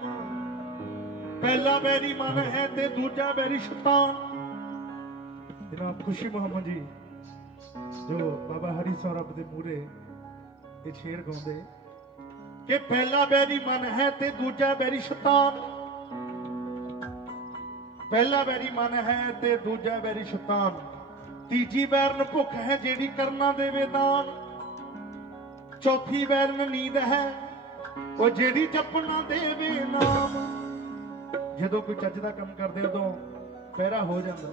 ਪਹਿਲਾ ਮੇਰੀ ਮਨ ਹੈ ਤੇ ਦੂਜਾ ਮੇਰੀ ਸ਼ੈਤਾਨ ਜਨਾਬ ਖੁਸ਼ੀ ਮੁਹੰਮਦ ਜੀ ਜੋ ਬਾਬਾ ਹਰੀ ਸੌਰਭ ਦੇ ਮੂਹਰੇ ਇਹ ਸ਼ੇਰ ਗਾਉਂਦੇ ਕਿ ਪਹਿਲਾ ਮੇਰੀ ਮਨ ਹੈ ਤੇ ਦੂਜਾ ਮੇਰੀ ਸ਼ੈਤਾਨ ਪਹਿਲਾ ਮੇਰੀ ਮਨ ਹੈ ਤੇ ਦੂਜਾ ਮੇਰੀ ਸ਼ੈਤਾਨ ਤੀਜੀ ਬੈਰਨ ਭੁੱਖ ਹੈ ਜਿਹੜੀ ਕਰਨਾ ਦੇਵੇ ਦਾਨ ਚੌਥੀ ਬੈਰਨ ਨੀਂਦ ਹੈ ਉਹ ਜਿਹੜੀ ਜਪਣਾ ਦੇਵੇ ਨਾਮ ਜਦੋਂ ਕੋਈ ਚੱਜ ਦਾ ਕੰਮ ਕਰਦੇ ਉਦੋਂ ਪਹਿਰਾ ਹੋ ਜਾਂਦਾ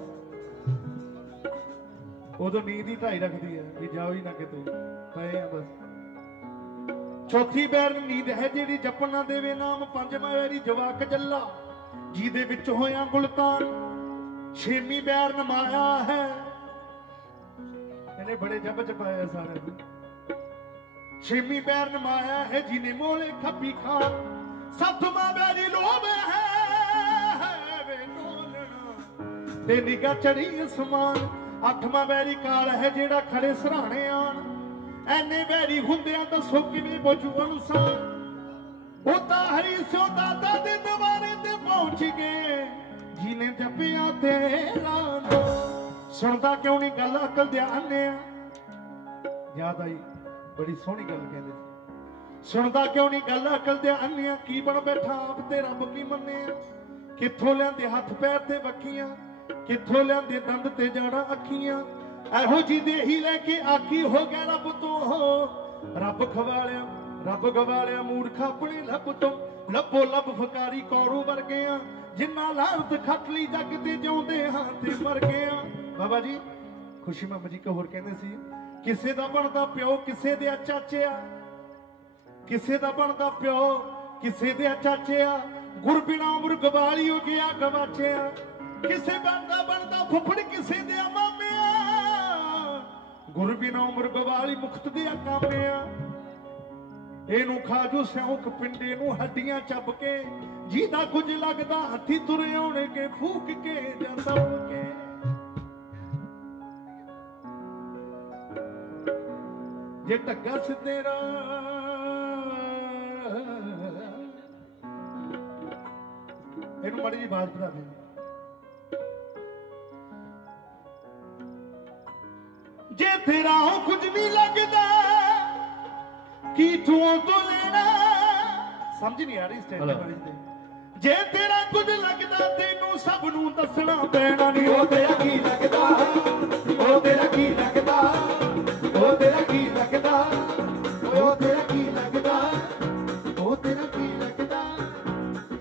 ਉਦੋਂ ਨੀਂਦ ਹੀ ਢਾਈ ਰੱਖਦੀ ਹੈ ਵੀ ਜਾਓ ਹੀ ਨਾ ਕਿਤੇ ਪਏ ਆ ਬਸ ਚੌਥੀ ਬੈਰਨ ਨੀਂਦ ਹੈ ਜਿਹੜੀ ਜਪਣਾ ਦੇਵੇ ਨਾਮ ਪੰਜਵਾਂ ਵੈਰੀ ਜਵਾਕ ਜੱਲਾ ਜਿਹਦੇ ਵਿੱਚ ਹੋਇਆ ਗੁਲਤਾਨ ਛੇਵੀਂ ਬੈਰਨ ਮਾਇਆ ਹੈ ਇਹਨੇ ਬੜੇ ਜੱਬ ਚ ਪਾਇਆ ਸਾਰਿਆਂ ਨੂੰ ਛੇਵੀਂ ਬੈਰਨ ਮਾਇਆ ਹੈ ਜਿਹਨੇ ਮੋਲੇ ਖੱਬੀ ਖਾਨ ਸੱਤਵਾਂ ਬੈਰੀ ਲੋਭ ਹੈ ਵੇ ਨੋਲਣਾ ਤੇ ਨਿਗਾਹ ਚੜੀ ਅਸਮਾਨ ਅੱਠਵਾਂ ਬੈਰੀ ਕਾਲ ਹੈ ਜਿਹੜਾ ਖੜੇ ਸਰਾਣੇ ਆਣ ਐਨੇ ਬੈਰੀ ਹੁੰਦਿਆਂ ਦੱਸੋ ਕਿਵੇਂ ਬੁਝੂ ਅਨੁਸਾਰ ਉਹ ਤਾਂ ਹਰੀ ਸਿਓ ਦਾਦਾ ਦੇ ਦਵਾਰੇ ਤੇ ਪਹੁੰਚ ਗਏ ਜਿਹਨੇ ਜਪਿਆ ਤੇਰਾ ਨਾਮ ਸੁਣਦਾ ਕਿਉਂ ਨਹੀਂ ਗੱਲ ਅਕਲ ਦੇ ਆਨੇ ਆ ਯਾਦ ਆਈ ਬੜੀ ਸੋਹਣੀ ਗੱਲ ਕਹਿੰਦੇ ਸੀ ਸੁਣਦਾ ਕਿਉਂ ਨਹੀਂ ਗੱਲ ਅਕਲ ਦੇ ਆਨਿਆ ਕੀ ਬਣ ਬੈਠਾ ਆਪ ਤੇ ਰੱਬ ਕੀ ਮੰਨਿਆ ਕਿੱਥੋਂ ਲਿਆਂਦੇ ਹੱਥ ਪੈਰ ਤੇ ਬੱਕੀਆਂ ਕਿੱਥੋਂ ਲਿਆਂਦੇ ਦੰਦ ਤੇ ਜਾੜਾ ਅੱਖੀਆਂ ਇਹੋ ਜੀ ਦੇ ਹੀ ਲੈ ਕੇ ਆਕੀ ਹੋ ਗਿਆ ਰੱਬ ਤੋਂ ਰੱਬ ਗਵਾਲਿਆ ਮੂਰਖ ਆਪਣੇ ਲੱਭ ਤੋਂ ਲੱਭੋ ਲੱਭ ਫਕਾਰੀ ਕੌਰੂ ਵਰਗਿਆਂ ਜਿੰਨਾ ਲਾਹਤ ਖੱਟ ਲਈ ਜੱਗ ਤੇ ਜਿਉਂਦੇ ਹਾਂ ਤੇ ਮਰ ਗਿਆ ਬਾਬਾ ਜੀ ਖੁਸ਼ੀ ਮੁਹੰਮਦ ਜੀ ਹੋਰ ਕਹਿੰਦੇ ਸੀ ਕਿਸੇ ਦਾ ਬਣਦਾ ਪਿਓ ਕਿਸੇ ਦੇ ਚਾਚਿਆ ਕਿਸੇ ਦਾ ਬਣਦਾ ਪਿਓ ਕਿਸੇ ਦੇ ਚਾਚਿਆ ਗੁਰ ਬਿਨਾ ਉਮਰ ਗਵਾਲੀ ਹੋ ਗਿਆ ਗਵਾਚਿਆ ਕਿਸੇ ਬਣਦਾ ਫੁੱਫੜ ਕਿਸੇ ਦੇ ਮਾਮਿਆ ਗੁਰ ਬਿਨਾ ਉਮਰ ਗਵਾਲੀ ਮੁਖਤ ਦੇ ਕਾਮਿਆ ਇਹਨੂੰ ਖਾਜੂ ਸਿਉਂਕ ਪਿੰਡੇ ਨੂੰ ਹੱਡੀਆਂ ਚੱਬ ਕੇ ਜਿਹਦਾ ਕੁਝ ਲੱਗਦਾ ਹੱਥੀ ਤੁਰੇ ਆਉਣਗੇ ਫੂਕ ਕੇ ਜਾਂ ਦਬ ਕੇ ਜੇ ਢੱਗਾ ਸਿੱਧੇ ਇਹਨੂੰ ਮਾੜੀ ਜੀ ਬਾਤ ਬਤਾ ਦੇ ਜੇ ਤੇਰਾ ਕੁਝ ਨਹੀਂ ਲੱਗਦਾ ਕੀ ਤੂੰ ਤੋਂ ਲੈਣਾ ਸਮਝ ਨਹੀਂ ਆ ਰਹੀ ਸਟੇਜ ਵਾਲੀ ਤੇ ਜੇ ਤੇਰਾ ਕੁਝ ਲੱਗਦਾ ਤੈਨੂੰ ਸਭ ਨੂੰ ਦੱਸਣਾ ਪੈਣਾ ਨਹੀਂ ਉਹ ਤੇਰਾ ਕੀ ਲੱਗਦਾ ਉਹ ਤੇਰਾ ਕੀ ਲੱਗਦਾ ਉਹ ਤੇਰਾ ਕੀ ਲੱਗਦਾ ਉਹ ਤੇਰਾ ਕੀ ਲੱਗਦਾ ਉਹ ਤੇਰਾ ਕੀ ਲੱਗਦਾ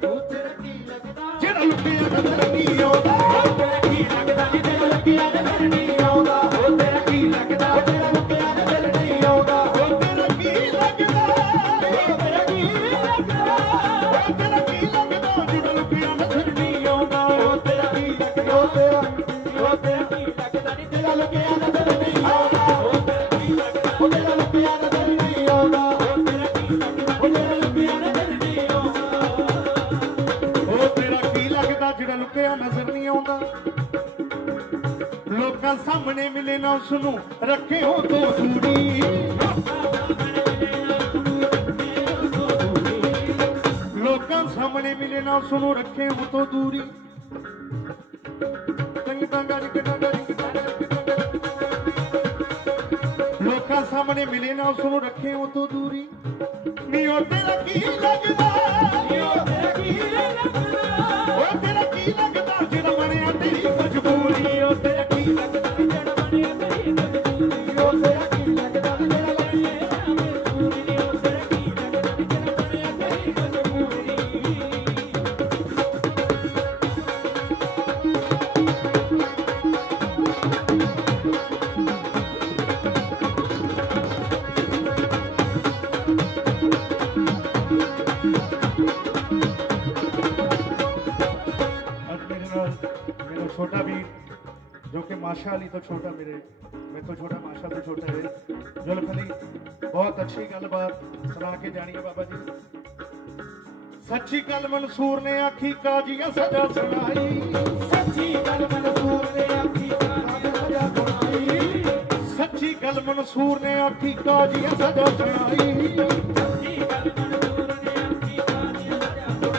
ਉਹ ਤੇਰਾ ਕੀ ਲੱਗਦਾ ਜਿਹੜਾ ਲੁਕਿਆ ਨਜ਼ਰ ਨਹੀਂ ਆਉਂਦਾ ਉਹ ਤੇਰਾ ਕੀ ਲੱਗਦਾ ਜਿਹੜਾ ਲੁਕਿਆ ਨਜ਼ਰ ਨਹੀਂ ਆਉਂਦਾ ਉਹ ਤੇਰਾ ਕੀ ਲੱਗਦਾ ਜਿਹੜਾ ਲੁਕਿਆ ਨਜ਼ਰ ਨਹੀਂ ਆਉਂਦਾ ਉਹ ਤੇਰਾ ਕੀ ਲੱਗਦਾ ਉਹ ਤੇਰਾ ਕੀ ਲੱਗਦਾ ਉਹ ਤੇਰਾ ਕੀ ਲੱਗਦਾ ਜਿਹੜਾ ਲੁਕਿਆ ਨਜ਼ਰ ਨਹੀਂ ਆਉਂਦਾ ਉਹ ਤੇਰਾ ਕੀ ਲੱਗਦਾ ਉਹ ਤੇਰਾ ਕੀ ਲੱਗਦਾ ਜਿਹੜਾ ਲੁਕਿਆ ਨਜ਼ਰ ਨਹੀਂ ਆਉਂਦਾ ਜਿਹੜਾ ਲੁਕਿਆ ਨਜ਼ਰ ਨਹੀਂ ਆਉਂਦਾ ਲੋਕਾਂ ਸਾਹਮਣੇ ਮਿਲੇ ਨਾ ਉਸ ਨੂੰ ਰੱਖੇ ਹੋ ਤੋਂ ਦੂਰੀ ਲੋਕਾਂ ਸਾਹਮਣੇ ਮਿਲੇ ਨਾ ਉਸ ਨੂੰ ਰੱਖੇ ਹੋ ਤੋਂ ਦੂਰੀ ਲੋਕਾਂ ਸਾਹਮਣੇ ਮਿਲੇ ਨਾ ਉਸ ਨੂੰ ਰੱਖੇ ਹੋ ਤੋਂ ਦੂਰੀ ਨੀ ਉਹ ਤੇਰਾ ਕੀ ਲੱਗਦਾ ਨੀ ਉਹ ਤੇਰਾ ਕੀ ਲੱਗਦਾ ਉਹ ਤੇਰਾ ਕੀ ਲੱਗਦਾ ਜਿਹੜਾ ਬਣਿਆ ਤੇਰੀ ਮਜਬੂਰੀ ਉਹ ਤੇਰਾ ਕੀ ਲੱਗਦਾ ਜਿਹੜਾ ਬਣਿਆ ਤੇਰੀ ਮਜਬੂਰੀ ਉਹ ਤੇਰਾ ਕੀ ਲੱਗਦਾ ਜਿਹੜਾ ਬਣਿਆ ਮਜਬੂਰੀ ਉਹ ਤੇਰਾ ਕੀ ਲੱਗਦਾ ਜਿਹੜਾ ਬਣਿਆ ਤੇਰੀ ਮਜਬੂਰੀ माशा अली तो छोटा मेरे तो छोटा माशा तो छोटा है जुल्फ अली बहुत अच्छी गलबात सुना के जानी है बाबा जी। सच्ची गल मंसूर ने आखी काजियां सजा सुनाई, सच्ची गल मंसूर ने आखी काजियां सजा सुनाई, सच्ची गल मंसूर ने आखी काजियां सजा सुनाई, सच्ची गल मंसूर ने आखी काजियां सजा सुनाई।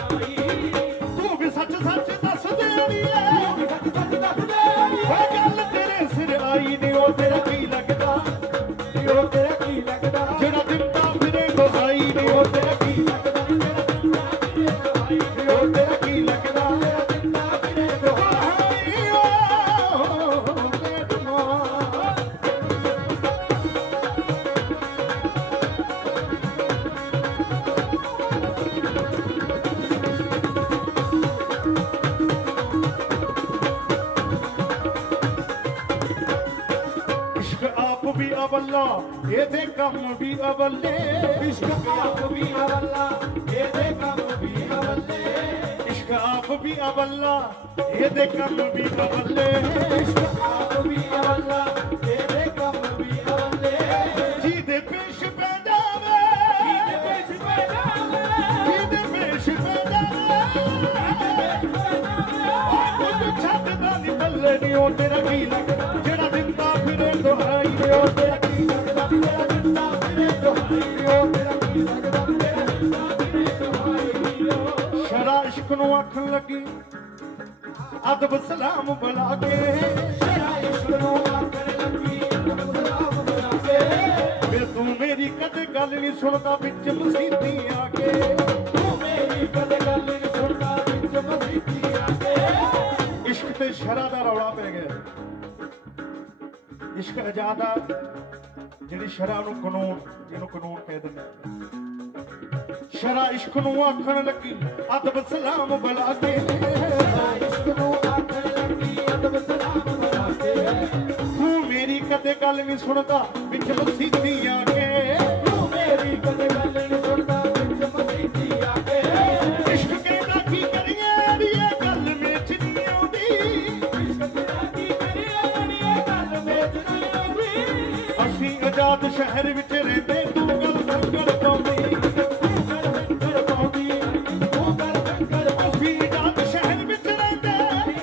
तू भी सच सच दस देनी है, सच सच दस दे ओए गल तेरे सिर आई नी ओ तेरा की लगदा, ओ तेरा की लगदा, जेड़ा दिंदा फिरे दुहाई नी ओ तेरा की लगदा, ओ तेरा की लगदा, तेरा जिंदा फिरे दुहाई। दुहाई ओ बेदमा। इश्क आप भी अवल्ला एदे कम भी अवल्ले, इश्क आप भी अवल्ला एदे कम भी अवल्ले, इश्क आप भी अवल्ला एदे कम भी अवल्ले, इश्क आप भी अवल्ला एदे कम भी अवल्ले। जी दे पेश पैदा वे, जीते पेश पैदा जी दे पेश पैदा वे, ओ कुछ छੱਡਦਾ ਨੀ ਬੱਲੇ ਨੀ ਉਹ ਤੇਰਾ ਕੀ ਲੱਗਦਾ, ਜਿਹੜਾ ਦਿੰਦਾ ਫਿਰੇ ਦੁਹਾਈ ਨੀ ਉਹ ਤੇਰਾ ਕੀ ਲੱਗਦਾ, तेरा जिंदा फिरे दुहाई, ओ तेरा की लगदा, तेरा जिंदा फिरे दुहाई। ਸ਼ਰਾ ਇਸ਼ਕ ਨੂੰ ਆਖਣ ਲੱਗੀ ਅਦਬ ਸਲਾਮ ਬੁਲਾ ਕੇ, तेरा इश्क नू आखण लगी सलाम बुला के, ਵੇ ਤੂੰ ਮੇਰੀ ਕਦੇ ਗੱਲ ਨਹੀਂ ਸੁਣਦਾ ਵਿੱਚ ਮਸੀਤੀ ਆ ਕੇ, तू मेरी कदे गल नहीं सुनदा विच मसीती आके। ਇਸ਼ਕ ਤੇ ਸ਼ਰਾ ਦਾ ਰੌਲਾ ਪੈ ਗਿਆ। ਇਸ਼ਕ ਅਜਾਦਾ ਜਿਹੜੀ ਸ਼ਰਾ ਨੂੰ ਕਾਨੂੰਨ, ਜਿਹਨੂੰ ਕਾਨੂੰਨ ਕਹਿ ਦਿੰਦੇ ਆ। ਸ਼ਰਾ ਇਸ਼ਕ ਨੂੰ ਆਖਣ ਲੱਗੀ ਅਦਬ ਸਲਾਮ ਬੁਲਾ ਕੇ, तेरा इश्क नू आखण लगी अदब सलाम बुला के, ਤੂੰ ਮੇਰੀ ਕਦੇ ਗੱਲ ਨਹੀਂ ਸੁਣਦਾ ਵਿੱਚ ਮਸੀਤੀ ਆ ਕੇ, तू मेरी कदे गल नहीं सुनदा विच मसीती आके। ਇਸ਼ਕ ਕਹਿੰਦਾ ਕੀ ਕਰੀਏ ਅੜੀਏ ਗੱਲ ਵਿੱਚ ਨਹੀਂ ਆਉਂਦੀ, इश्क तेरा की करिए अड़िए गल विच नहीं आउंदी, ਅਸੀਂ ਆਜ਼ਾਦ ਸ਼ਹਿਰ ਵਿੱਚ ਰਹਿੰਦੇ ਤੂੰ ਗੱਲ ਸੰਗਲ ਪਾਉਂਦੀ, संकल पाउंदी तू कर संकल ਅਸੀਂ ਆਜ਼ਾਦ ਸ਼ਹਿਰ ਵਿੱਚ ਰਹਿੰਦੇ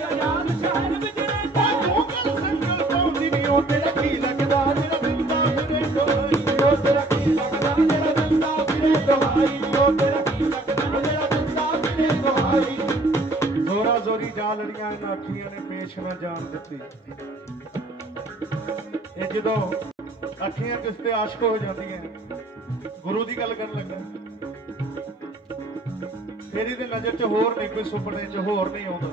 आजाद शहर विच रहंदा, ਤੂੰ ਗੱਲ ਸੰਗਲ ਪਾਉਂਦੀ ਨੀ ਉਹ ਤੇਰਾ ਕੀ ਲੱਗਦਾ, ਜਿਹੜਾ ਦਿੰਦਾ ਫਿਰੇ ਦੁਹਾਈ ओ तेरा की लगदा, तेरा जिंदा फिरे दुहाई, ओ तेरा की लगदा, तेरा जिंदा फिरे दुहाई। ਜ਼ੋਰਾ ਜ਼ੋਰੀ ਜਾ ਲੜੀਆਂ ਇਹਨਾਂ ਅੱਖੀਆਂ ਨੇ ਪੇਸ਼ ਨਾ ਜਾਣ ਦਿੱਤੀ। ਇਹ ਜਦੋਂ ਅੱਖੀਆਂ ਕਿਸ ਤੇ ਆਸ਼ਕ ਹੋ ਜਾਂਦੀਆਂ, ਗੁਰੂ ਦੀ ਗੱਲ ਕਰਨ ਲੱਗਾ, ਤੇਰੀ ਦੇ ਨਜ਼ਰ 'ਚ ਹੋਰ ਨਹੀਂ, ਕੋਈ ਸੁਪਨੇ 'ਚ ਹੋਰ ਨਹੀਂ ਆਉਂਦਾ।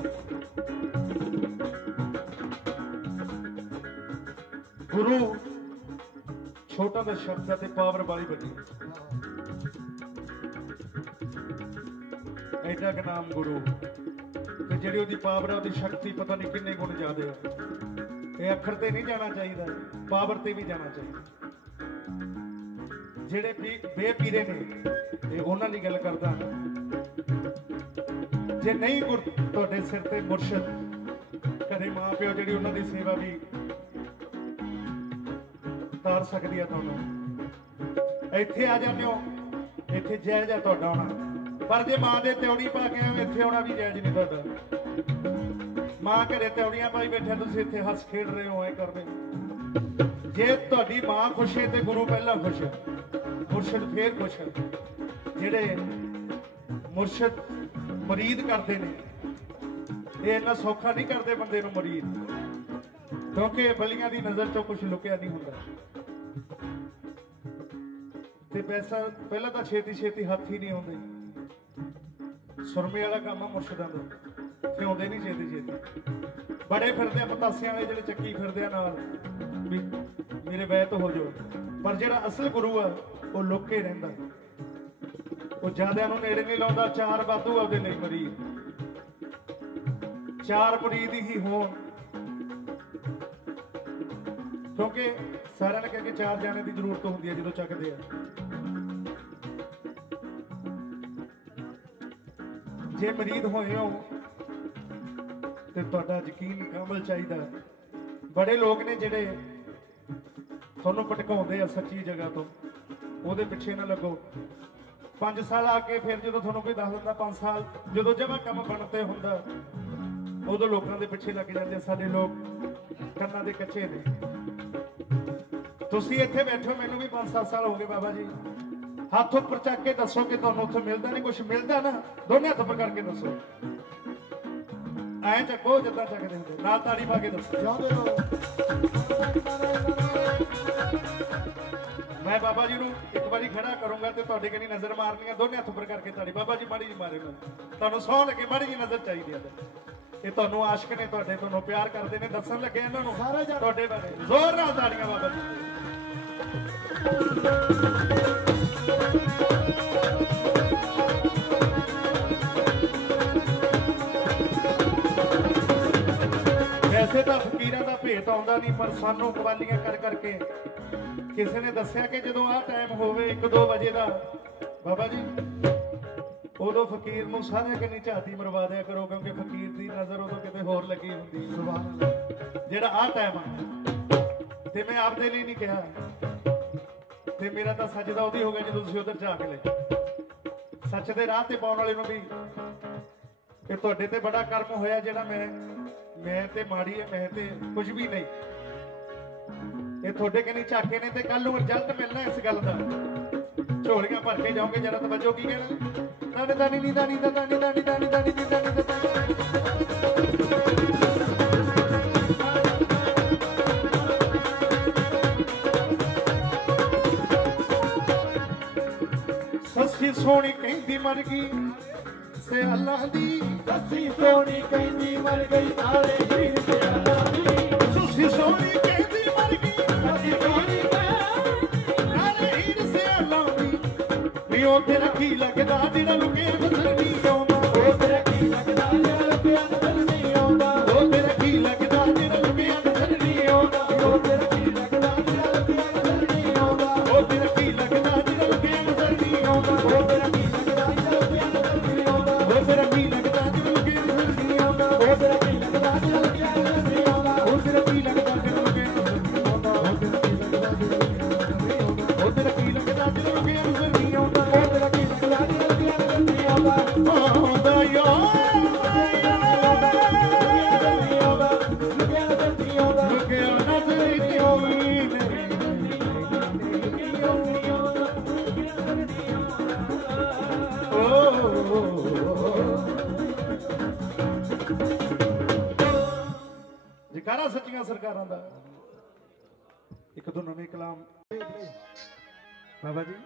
ਗੁਰੂ ਛੋਟਾ ਦਾ ਸ਼ਬਦ ਹੈ ਤੇ ਪਾਵਰ ਵਾਲੀ ਵੱਡੀ, ਐਡਾ ਕੁ ਨਾਮ ਗੁਰੂ ਤੇ ਜਿਹੜੀ ਉਹਦੀ ਪਾਵਰ ਹੈ, ਉਹਦੀ ਸ਼ਕਤੀ ਪਤਾ ਨਹੀਂ ਕਿੰਨੇ ਗੁਣ ਜ਼ਿਆਦੇ ਆ। ਇਹ ਅੱਖਰ ਤੇ ਨਹੀਂ ਜਾਣਾ ਚਾਹੀਦਾ, ਪਾਵਰ ਤੇ ਵੀ ਜਾਣਾ ਚਾਹੀਦਾ। ਜਿਹੜੇ ਬੇਪੀਰੇ ਨੇ ਇਹ ਉਹਨਾਂ ਦੀ ਗੱਲ ਕਰਦਾ, ਜੇ ਨਹੀਂ ਤੁਹਾਡੇ ਸਿਰ ਤੇ ਮੁਰਸ਼ਿਦ, ਕਦੇ ਮਾਂ ਪਿਓ ਜਿਹੜੀ ਉਹਨਾਂ ਦੀ ਸੇਵਾ ਵੀ ਤਾਰ ਸਕਦੀ ਆ ਤੁਹਾਨੂੰ, ਇੱਥੇ ਆ ਜਾਂਦੇ ਹੋ, ਇੱਥੇ ਜਾਇਜ਼ ਆ ਤੁਹਾਡਾ ਆਉਣਾ, ਪਰ ਜੇ ਮਾਂ ਦੇ ਤਿਉੜੀ ਪਾ ਕੇ ਆਵੇ ਇੱਥੇ ਆਉਣਾ ਵੀ ਜਾਇਜ਼ ਨਹੀਂ ਤੁਹਾਡਾ। ਮਾਂ ਘਰੇ ਤਿਉੜੀਆਂ ਪਾਈ ਬੈਠੇ, ਤੁਸੀਂ ਇੱਥੇ ਹੱਸ ਖੇਡ ਰਹੇ ਹੋ, ਐ ਕਰਦੇ। ਜੇ ਤੁਹਾਡੀ ਮਾਂ ਖੁਸ਼ ਹੈ ਤੇ ਗੁਰੂ ਪਹਿਲਾਂ ਖੁਸ਼ ਹੈ, ਮੁਰਸ਼ਿਦ ਫੇਰ ਖੁਸ਼ ਹੈ। ਜਿਹੜੇ ਮੁਰਸ਼ਿਦ ਮੁਰੀਦ ਕਰਦੇ ਨੇ, ਇਹ ਇੰਨਾ ਸੌਖਾ ਨਹੀਂ ਕਰਦੇ ਬੰਦੇ ਨੂੰ ਮੁਰੀਦ, ਕਿਉਂਕਿ ਬਲੀਆਂ ਦੀ ਨਜ਼ਰ ਚੋਂ ਕੁਝ ਲੁਕਿਆ ਨਹੀਂ ਹੁੰਦਾ। ਤੇ ਪੈਸਾ ਪਹਿਲਾਂ ਤਾਂ ਛੇਤੀ ਛੇਤੀ ਹੱਥ ਹੀ ਨਹੀਂ ਆਉਂਦੇ। ਸੁਰਮੇ ਵਾਲਾ ਕੰਮ ਆ ਮੁਰਸ਼ਿਦਾਂ ਦਾ, ਤੇ ਆਉਂਦੇ ਨਹੀਂ ਛੇਤੀ ਛੇਤੀ। ਬੜੇ ਫਿਰਦੇ ਆ ਪਤਾਸਿਆਂ ਵਾਲੇ, ਜਿਹੜੇ ਚੱਕੀ ਫਿਰਦੇ ਆ ਨਾਲ ਵੀ ਮੇਰੇ ਵੈਤ ਹੋ ਜਾਓ, ਪਰ ਜਿਹੜਾ ਅਸਲ ਗੁਰੂ ਆ ਉਹ ਲੁੱਕ ਕੇ ਰਹਿੰਦਾ, ਉਹ ਜ਼ਿਆਦਿਆਂ ਨੂੰ ਨੇੜੇ ਨਹੀਂ ਲਾਉਂਦਾ। ਚਾਰ ਵਾਧੂ ਆ ਉਹਦੇ ਲਈ ਮਰੀਦ, ਚਾਰ ਮੁਰੀਦ ਹੀ ਹੋਣ, ਕਿਉਂਕਿ ਸਾਰਿਆਂ ਨੇ ਕਹਿ ਕੇ ਚਾਰ ਜਾਣੇ ਦੀ ਜ਼ਰੂਰਤ ਹੁੰਦੀ ਹੈ ਜਦੋਂ ਚੱਕਦੇ ਆ। ਜੇ ਮਰੀਦ ਹੋਏ ਹੋ ਤੇ ਤੁਹਾਡਾ ਯਕੀਨ ਕਾਮਲ ਚਾਹੀਦਾ बड़े लोग ने जिहड़े तुहानूं भटकाउंदे आ सच्ची जगह तो, ਉਹਦੇ ਪਿੱਛੇ ना लगो। 5 साल आके फिर जो तुहानूं कोई दस दिंदा 5 साल जो जमा काम बनते हुंदा उदों लोगों के पिछे लग जाते। साडे लोग कन्नां दे कच्चे ने। तुसीं इत्थे बैठो, मैनूं भी 5-7 साल हो गए बाबा जी। हाथ उपर चक के दसो कि तुहानूं उत्थे मिलदा नहीं कुछ, मिलदा ना दोने हाथ उपर करके दसो। ऐ चको जिद्दां चकदे हुंदे, नाल ताड़ी पा के दसो। मैं बाबा जी नूं एक बारी खड़ा करूंगा तो तुहाडे कनी नजर मारनी है, दोने हाथ उपर करके ताड़ी। बाबा जी माड़ी जी मारे लो, तुहानूं सौं लगे माड़ी जी नजर चाहिदी है। ये तुहानूं आशिक ने, तुहाडे तुहानूं प्यार करदे ने, दसन लगे इन्हां नूं तुहाडे बारे। जोर नाल ताड़ियां बाबा जी। वैसे तो फकीरां दा भेत आउंदा नहीं, पर सानूं कवालियां कर करके किसी ने दस्या कि जदों आ टाइम होवे 1-2 बजे का बाबा जी, उदों फकीर नूं सारे कन्नी झाती मरवा दिया करो, क्योंकि फकीर की नज़र उदों किते होर लगी हुंदी। जिहड़ा आ टाइम आ ते मैं आपदे लिए नहीं कहा, ते मेरा तां सजदा उदी हो गया जदों तुसीं उधर झाक ले। सच दे राह ते पाउण वाले नूं भी ते तुहाडे ते बड़ा कर्म होया जिहड़ा मैं ते माड़ी है, मैं ते कुछ भी नहीं। ये थोड़े कनी झाके ने ते कल रिजल्ट मिलना इस गल का। झोलियां भर के जाओगे, जरा तवज्जो की कहना। दानी दानी नी दानी दानी दानी दानी दानी नी दानी सस्सी सोनी कहंदी मर गई से अल्लाह दी। सस्सी सोनी कहंदी मर गई तारे हीर से अल्लाह दी। सस्सी सोनी कहंदी मर गई सस्सी सोनी तारे हीर से अल्लाह दी। नी ओ तेरा की लगदा जेड़ा लुके नजर नहीं आउंदा। ओ तेरा की लगदा जेड़ा लुके नजर नहीं आउंदा। ओ तेरा की लगदा जेड़ा लुके नजर नहीं आउंदा। ओ तेरा की लगदा जेड़ा लुके नजर नहीं आउंदा। ओ तेरा की लगदा जेड़ा लुके नजर नहीं आउंदा। ओ तेरा की लगदा जेड़ा लुके नजर नहीं आउंदा। ओ तेरा की लगदा जेड़ा लुके नजर नहीं आउंदा। ओ तेरा की लगदा जेड़ा लुके नजर नहीं आउंदा। ओ तेरा की लगदा जेड़ा लुके नजर नहीं आउंदा। ओ तेरा की लगदा जेड़ा लुके नजर नहीं आउंदा। ओ तेरा की लगदा जेड़ा लुके नजर नहीं आउंदा। आउंदा यार लुके नजर नहीं आउंदा। लुके नजर नहीं आउंदा। जकारा सच्चियां सरकारां दा। एक दो नवे कलाम बाबा जी।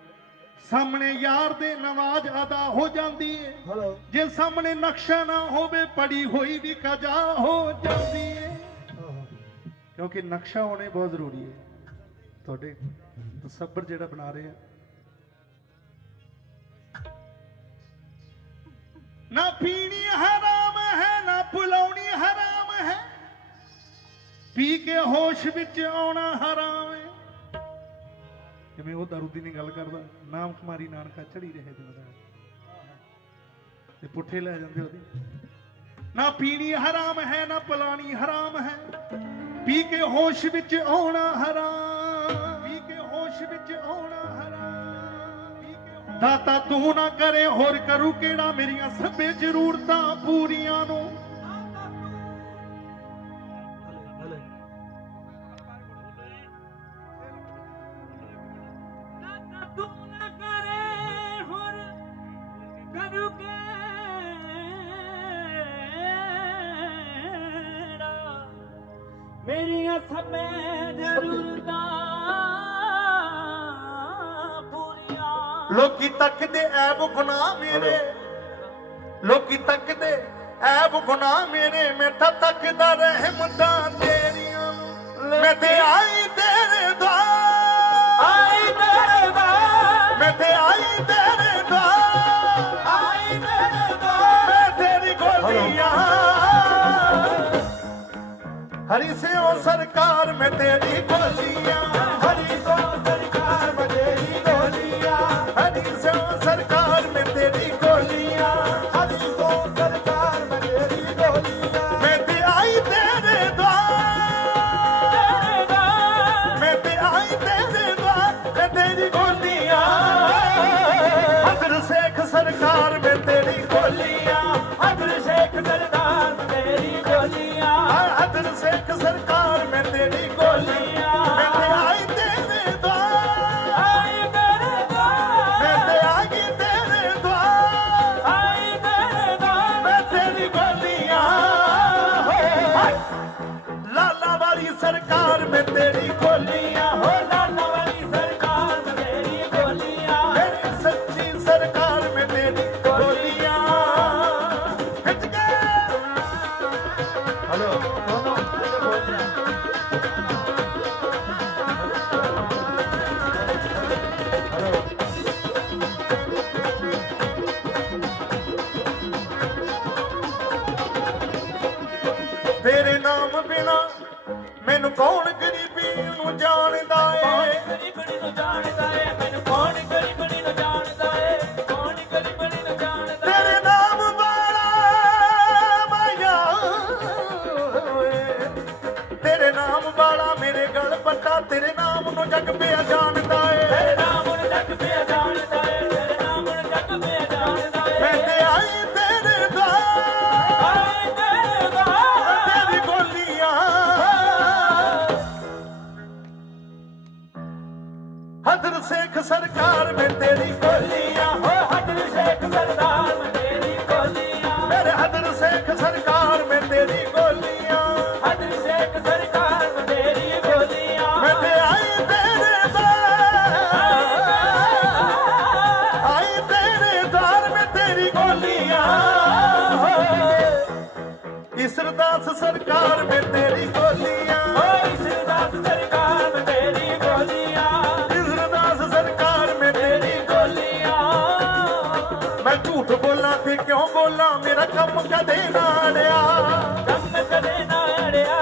सामने यार दे नमाज अदा हो जाती है, हेलो जे सामने नक्शा ना होवे पड़ी हुई भी कजा हो जाती है। क्योंकि नक्शा होने बहुत जरूरी है। थोड़े तसब्बर जेड़ा बना रहे हैं, ना पीनी हराम है ना पुलाउनी हराम है, पी के होश विच आउणा हराम है। जिवें वो दारू दी नहीं गल करदा, नाम कुमारी नानका चढ़ी रहे दिल ते पुठे लै जांदे ओदी। ना पीनी हराम है ना पुलानी हराम है, पी के होश विच आउणा हराम। पी के होश विच आउणा हराम। दाता तू ना करे होर करू केड़ा, मेरियां सभे जरूरतां पूरियां नूं। मेरियां सबे जरूरतां पूरियां। लोकी तकदे ऐब गुनाह मेरे, लोकी तकदे ऐब गुनाह मेरे, मैथा तकदा रहमतां तेरियां। मैं ते आई तेरे द्वार, आई तेरे द्वार, मैं ते आई तेरे द्वार, आई तेरे द्वार। मैं तेरी गोलियां हरी से ओ सरकार, मैं तेरी गोलियां। हरी सो सरकार में तेरी गोलियां। हरी से ओ सरकार, मैं तेरी गोलियां। हरी सो सरकार में तेरी गोलियां। मैं ते आई तेरे द्वार, ਨੂੰ ਜਾਣਦਾ ਏ ਮੈਨੂੰ ਕੌਣ ਗਰੀਬਣੀ ਨੂੰ ਜਾਣਦਾ ਏ ਕੌਣ ਗਰੀਬਣੀ ਨੂੰ ਜਾਣਦਾ ਤੇਰੇ ਨਾਮ ਵਾਲਾ ਮਾਇਆ ਓਏ ਤੇਰੇ ਨਾਮ ਵਾਲਾ ਮੇਰੇ ਗਲ ਪੱਟਾ ਤੇਰੇ ਨਾਮ ਨੂੰ ਜੱਗ ਪਿਆ ਜਾਣਦਾ ਏ ਤੇਰੇ ਨਾਮ ਨੂੰ ਜੱਗ ਪਿਆ ਜਾਣਦਾ ਏ ਤੇਰੇ ਨਾਮ ਨੂੰ ਜੱਗ ਪਿਆ ਜਾਣਦਾ ਏ ਮੈਂ ਤੇ ਆਈ ਤੇਰੇ ਦਾ ਆਏ ਤੇਰੇ ਦਾ ਤੇਰੀ ਬੋਲੀਆਂ ਹਦਰ ਸੇਖ ਸਰਕਾਰ ਮੈਂ ਤੇਰੀ ਬੋਲੀਆਂ ਓ ਹੱਦਰ ਸ਼ੇਖ ਸਰਦਾਰ ਮੈਂ ਤੇਰੀ ਗੋਲੀਆਂ ਮੇਰੇ ਹਦਰ ਸੇਖ ਸਰਕਾਰ ਮੈਂ ਤੇਰੀ ਬੋਲੀਆਂ ਹੱਦਰ ਸ਼ੇਖ ਸਰਕਾਰ ਮੈਂ ਤੇਰੀ ਗੋਲੀਆਂ ਮੈਂ ਤੇ ਆਈ ਤੇਰੇ ਦਾ ਆਈ ਤੇਰੇ ਦਾਰ ਮੈਂ ਤੇਰੀ ਬੋਲੀਆਂ ਈਸਰਦਾਸ ਸਰਕਾਰ ਮੈਂ ਤੇਰੀ ਬੋਲੀਆਂ ਓਏ ਸਰਦਾਰ ਸਰਕਾਰ ਮੈਂ ਤੇਰੀ ਗੋਲੀਆਂ ਈਸਰਦਾਸ ਸਰਕਾਰ ਮੈਂ ਤੇਰੀ ਗੋਲੀਆਂ ਮੈਂ ਝੂਠ ਬੋਲਾਂ ਤੇ ਕਿਉਂ ਬੋਲਾਂ ਮੇਰਾ ਕੰਮ ਕਦੇ ਨਾ ਅੜਿਆ ਕੰਮ ਕਦੇ ਨਾ ਅੜਿਆ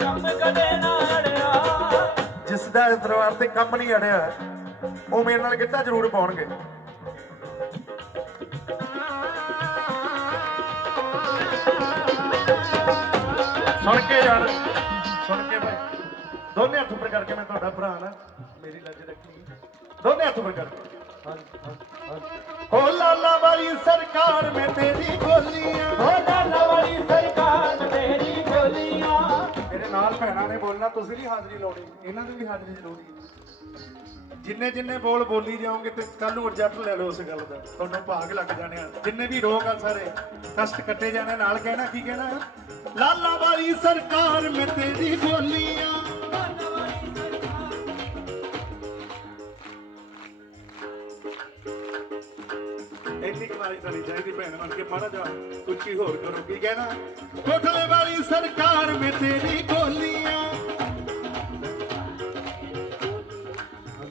ਕੰਮ ਕਦੇ ਨਾ ਅੜਿਆ ਜਿਸ ਦਾ ਇਸ ਦਰਬਾਰ ਤੇ ਕੰਮ ਨਹੀਂ ਅੜਿਆ ਉਹ ਮੇਰੇ ਨਾਲ ਗਿੱਧਾ ਜ਼ਰੂਰ ਪਾਉਣਗੇ ਸੁਣ ਕੇ ਯਾਰ ਸੁਣ ਕੇ ਭਾਈ ਦੋਨੇ ਹੱਥ ਉੱਪਰ ਕਰਕੇ ਮੈਂ ਤੁਹਾਡਾ ਭਰਾ ਨਾ ਮੇਰੀ ਲੱਜ ਰੱਖੀ ਦੋਨੇ ਹੱਥ ਉੱਪਰ ਕਰਕੇ ਹੋ ਲਾਲਾ ਵਾਲੀ ਸਰਕਾਰ ਮੈਂ ਤੇਰੀ ਗੋਲੀਆਂ ਓ ਲਾਲਾ ਵਾਲੀ ਸਰਕਾਰ ਮੈਂ ਤੇਰੀ ਗੋਲੀਆਂ ਮੇਰੇ ਨਾਲ ਭੈਣਾਂ ਨੇ ਬੋਲਣਾ ਤੁਸੀਂ ਨਹੀਂ ਹਾਜ਼ਰੀ ਲਾਉਣੀ ਇਹਨਾਂ ਦੀ ਵੀ ਹਾਜ਼ਰੀ ਜ਼ਰੂਰੀ ਹੈ ਜਿੰਨੇ ਜਿੰਨੇ ਬੋਲ ਬੋਲੀ ਜਾਓਗੇ ਤੇ ਕੱਲ ਨੂੰ ਰਿਜ਼ਲਟ ਲੈ ਲਓ ਉਸ ਗੱਲ ਦਾ ਤੁਹਾਨੂੰ ਭਾਗ ਲੱਗ ਜਾਣੇ ਆ ਜਿੰਨੇ ਵੀ ਰੋਗ ਆ ਸਾਰੇ ਕਸ਼ਟ ਕੱਟੇ ਜਾਣੇ ਨਾਲ ਕਹਿਣਾ ਕੀ ਕਹਿਣਾ ਲਾਲਾ ਵਾਲੀ ਸਰਕਾਰ ਮੈਂ ਤੇਰੀ ਬੋਲੀਆਂ ਇੰਨੀ ਕਮਾਈ ਤਾਂ ਨਹੀਂ ਚਾਹੀਦੀ ਭੈਣ ਬਣ ਕੇ ਮਾੜਾ ਜਾ ਉੱਚੀ ਹੋਰ ਕਰੋ ਕੀ ਕਹਿਣਾ ਕੋਠਲੇ ਵਾਲੀ ਸਰਕਾਰ ਮੈਂ ਤੇਰੀ ਗੋਲੀਆਂ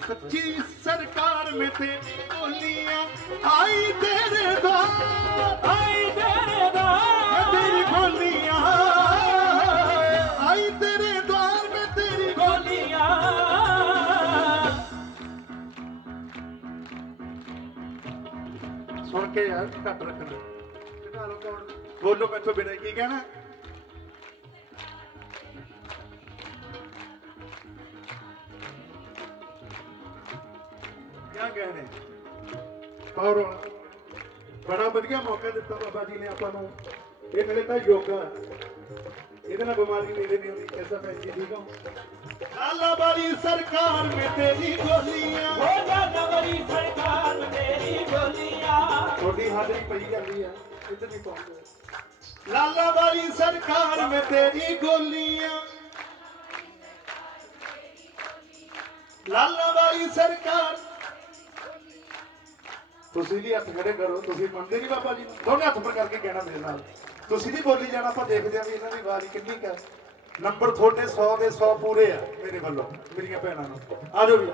ਸੱਚੀ ਸਰਕਾਰ ਮੈਂ ਤੇਰੀ ਗੋਲੀਆਂ ਆਈ ਤੇਰੇ ਦਾ ਆਈ ਤੇਰੇ ਦਾ ਮੈਂ ਤੇਰੀ ਗੋਲੀਆਂ ਆਈ ਤੇਰੇ ਦਵਾਰ ਮੈਂ ਤੇਰੀ ਗੋਲੀਆਂ ਸੁਣ ਕੇ ਯਾਰ ਘੱਟ ਰੱਖਣਾ ਬੋਲੋ ਮੈਥੋਂ ਬਿਨਾਂ ਕੀ ਕਹਿਣਾ क्या कहने और बड़ा बढ़िया मौका दिता बाबा जी ने ਆਪਾਂ ਨੂੰ ਇਹ ਨਾਲੇ ਤਾਂ ਯੋਗਾ ਇਹਦੇ ਨਾਲ ਬਿਮਾਰੀ ਨਹੀਂ ਦੇਣੀ ਹੁੰਦੀ ਐਸਾ ਫੈਂਸੀ ਠੀਕ ਹੋ ਲਾਲਾ ਵਾਲੀ ਸਰਕਾਰ ਮੈਂ ਤੇਰੀ ਗੋਲੀਆਂ ਓ ਲਾਲਾ ਵਾਲੀ ਸਰਕਾਰ ਮੈਂ ਤੇਰੀ ਗੋਲੀਆਂ ਥੋੜੀ ਹਾਜ਼ਰੀ ਪਈ ਜਾਂਦੀ ਆ ਇੱਧਰ ਨਹੀਂ ਪਹੁੰਚਦੇ ਲਾਲਾ ਵਾਲੀ ਸਰਕਾਰ ਮੈਂ ਤੇਰੀ ਗੋਲੀਆਂ ਲਾਲਾ ਵਾਲੀ ਸਰਕਾਰ ਤੁਸੀਂ ਵੀ ਹੱਥ ਖੜੇ ਕਰੋ ਤੁਸੀਂ ਮੰਨਦੇ ਨਹੀਂ ਬਾਬਾ ਜੀ ਦੋਨੇ ਹੱਥ ਉੱਪਰ ਕਰਕੇ ਕਹਿਣਾ ਮੇਰੇ ਨਾਲ ਤੁਸੀਂ ਵੀ ਬੋਲੀ ਜਾਣਾ ਆਪਾਂ ਦੇਖਦੇ ਆਂ ਵੀ ਇਹਨਾਂ ਦੀ ਆਵਾਜ਼ ਕਿੰਨੀ ਕੁ ਨੰਬਰ ਤੁਹਾਡੇ 100 ਦੇ 100 ਪੂਰੇ ਆ ਮੇਰੇ ਵੱਲੋਂ ਮੇਰੀਆਂ ਭੈਣਾਂ ਨੂੰ ਆ ਜਾਓ ਵੀ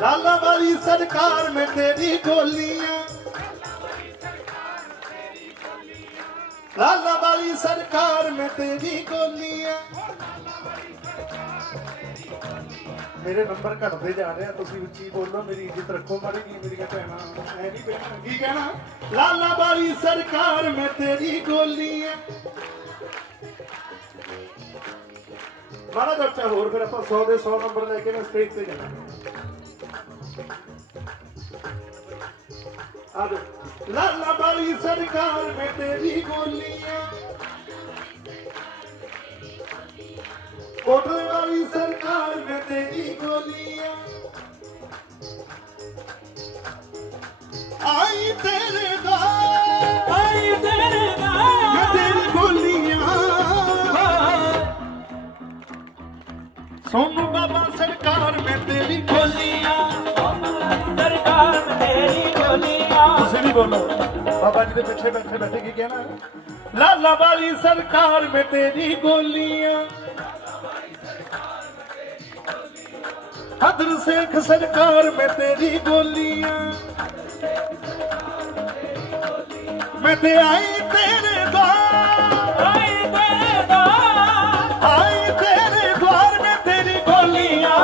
ਲਾਲਾ ਵਾਲੀ ਸਰਕਾਰ ਮੈਂ ਤੇਰੀ ਗੋਲੀਆਂ ਲਾਲਾ ਵਾਲੀ ਸਰਕਾਰ ਮੈਂ ਤੇਰੀ ਗੋਲੀਆਂ ਮੇਰੇ ਨੰਬਰ ਘਟਦੇ ਜਾ ਰਹੇ ਆ ਤੁਸੀਂ ਉੱਚੀ ਬੋਲੋ ਮੇਰੀ ਇੱਜ਼ਤ ਰੱਖੋ ਮਾੜੀ ਜੀ ਮੇਰੀਆਂ ਭੈਣਾਂ ਐ ਨਹੀਂ ਭੈਣਾਂ ਕੀ ਕਹਿਣਾ ਲਾਲਾ ਵਾਲੀ ਸਰਕਾਰ ਮੈਂ ਤੇਰੀ ਗੋਲੀਆਂ ਮਾੜਾ ਬੱਚਾ ਹੋਰ ਫਿਰ ਆਪਾਂ 100 ਦੇ 100 ਨੰਬਰ ਲੈ ਕੇ ਨਾ ਸਟੇਜ ਤੇ ਜਾਣਾ ਆ ਜਾ ਲਾਲਾ ਵਾਲੀ ਸਰਕਾਰ ਮੈਂ ਤੇਰੀ ਗੋਲੀਆਂ ਕੋਟਲੇ ਵਾਲੀ ਸਰਕਾਰ ਮੈਂ ਤੇਰੀ ਗੋਲੀਆਂ ਆਈ ਤੇਰੇ ਦਾ ਆਈ ਤੇਰੇ ਦਾ ਮੈਂ ਤੇਰੀ ਗੋਲੀਆਂ ਸੋਨੂ ਬਾਬਾ ਸਰਕਾਰ ਮੈਂ ਤੇਰੀ ਗੋਲੀਆਂ ਸਰਕਾਰ ਮੈਂ ਤੇਰੀ ਗੋਲੀਆਂ ਤੁਸੀਂ ਵੀ ਬੋਲੋ ਬਾਬਾ ਜੀ ਦੇ ਪਿੱਛੇ ਬੈਠੇ ਬੈਠੇ ਕੀ ਕਹਿਣਾ ਲਾਲਾ ਵਾਲੀ ਸਰਕਾਰ ਮੈਂ ਤੇਰੀ ਗੋਲੀਆਂ ਹਦਰ ਸੇਖ ਸਰਕਾਰ ਮੈਂ ਤੇਰੀ ਗੋਲੀਆਂ ਮੈਂ ਤੇ ਆਈ ਤੇਰੇ ਦਾ ਆਈ ਤੇਰੇ ਦਾ ਆਈ ਤੇਰੇ ਦਵਾਰ ਮੈਂ ਤੇਰੀ ਗੋਲੀਆਂ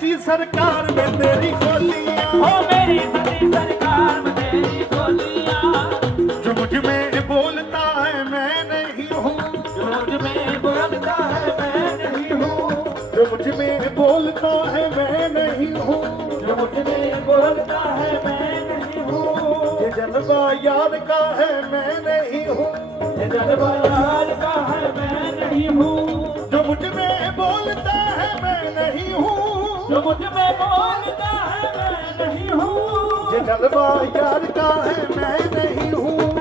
सच्ची सरकार में तेरी गोलियां, ओ मेरी सच्ची सरकार में तेरी गोलियां, जो मुझ में बोलता है मैं नहीं हूँ, जो मुझ में बोलता है मैं नहीं हूँ, जो मुझ में बोलता है मैं नहीं हूँ, जो मुझ में बोलता है मैं नहीं हूँ, ये जज्बा यार का है मैं नहीं हूँ, ये जज्बा यार का है मैं नहीं हूँ, जो मुझ में बोलता है मैं नहीं हूँ, जो मुझ में बोलता है मैं नहीं हूँ, ये जज्बा यार का है मैं नहीं हूँ,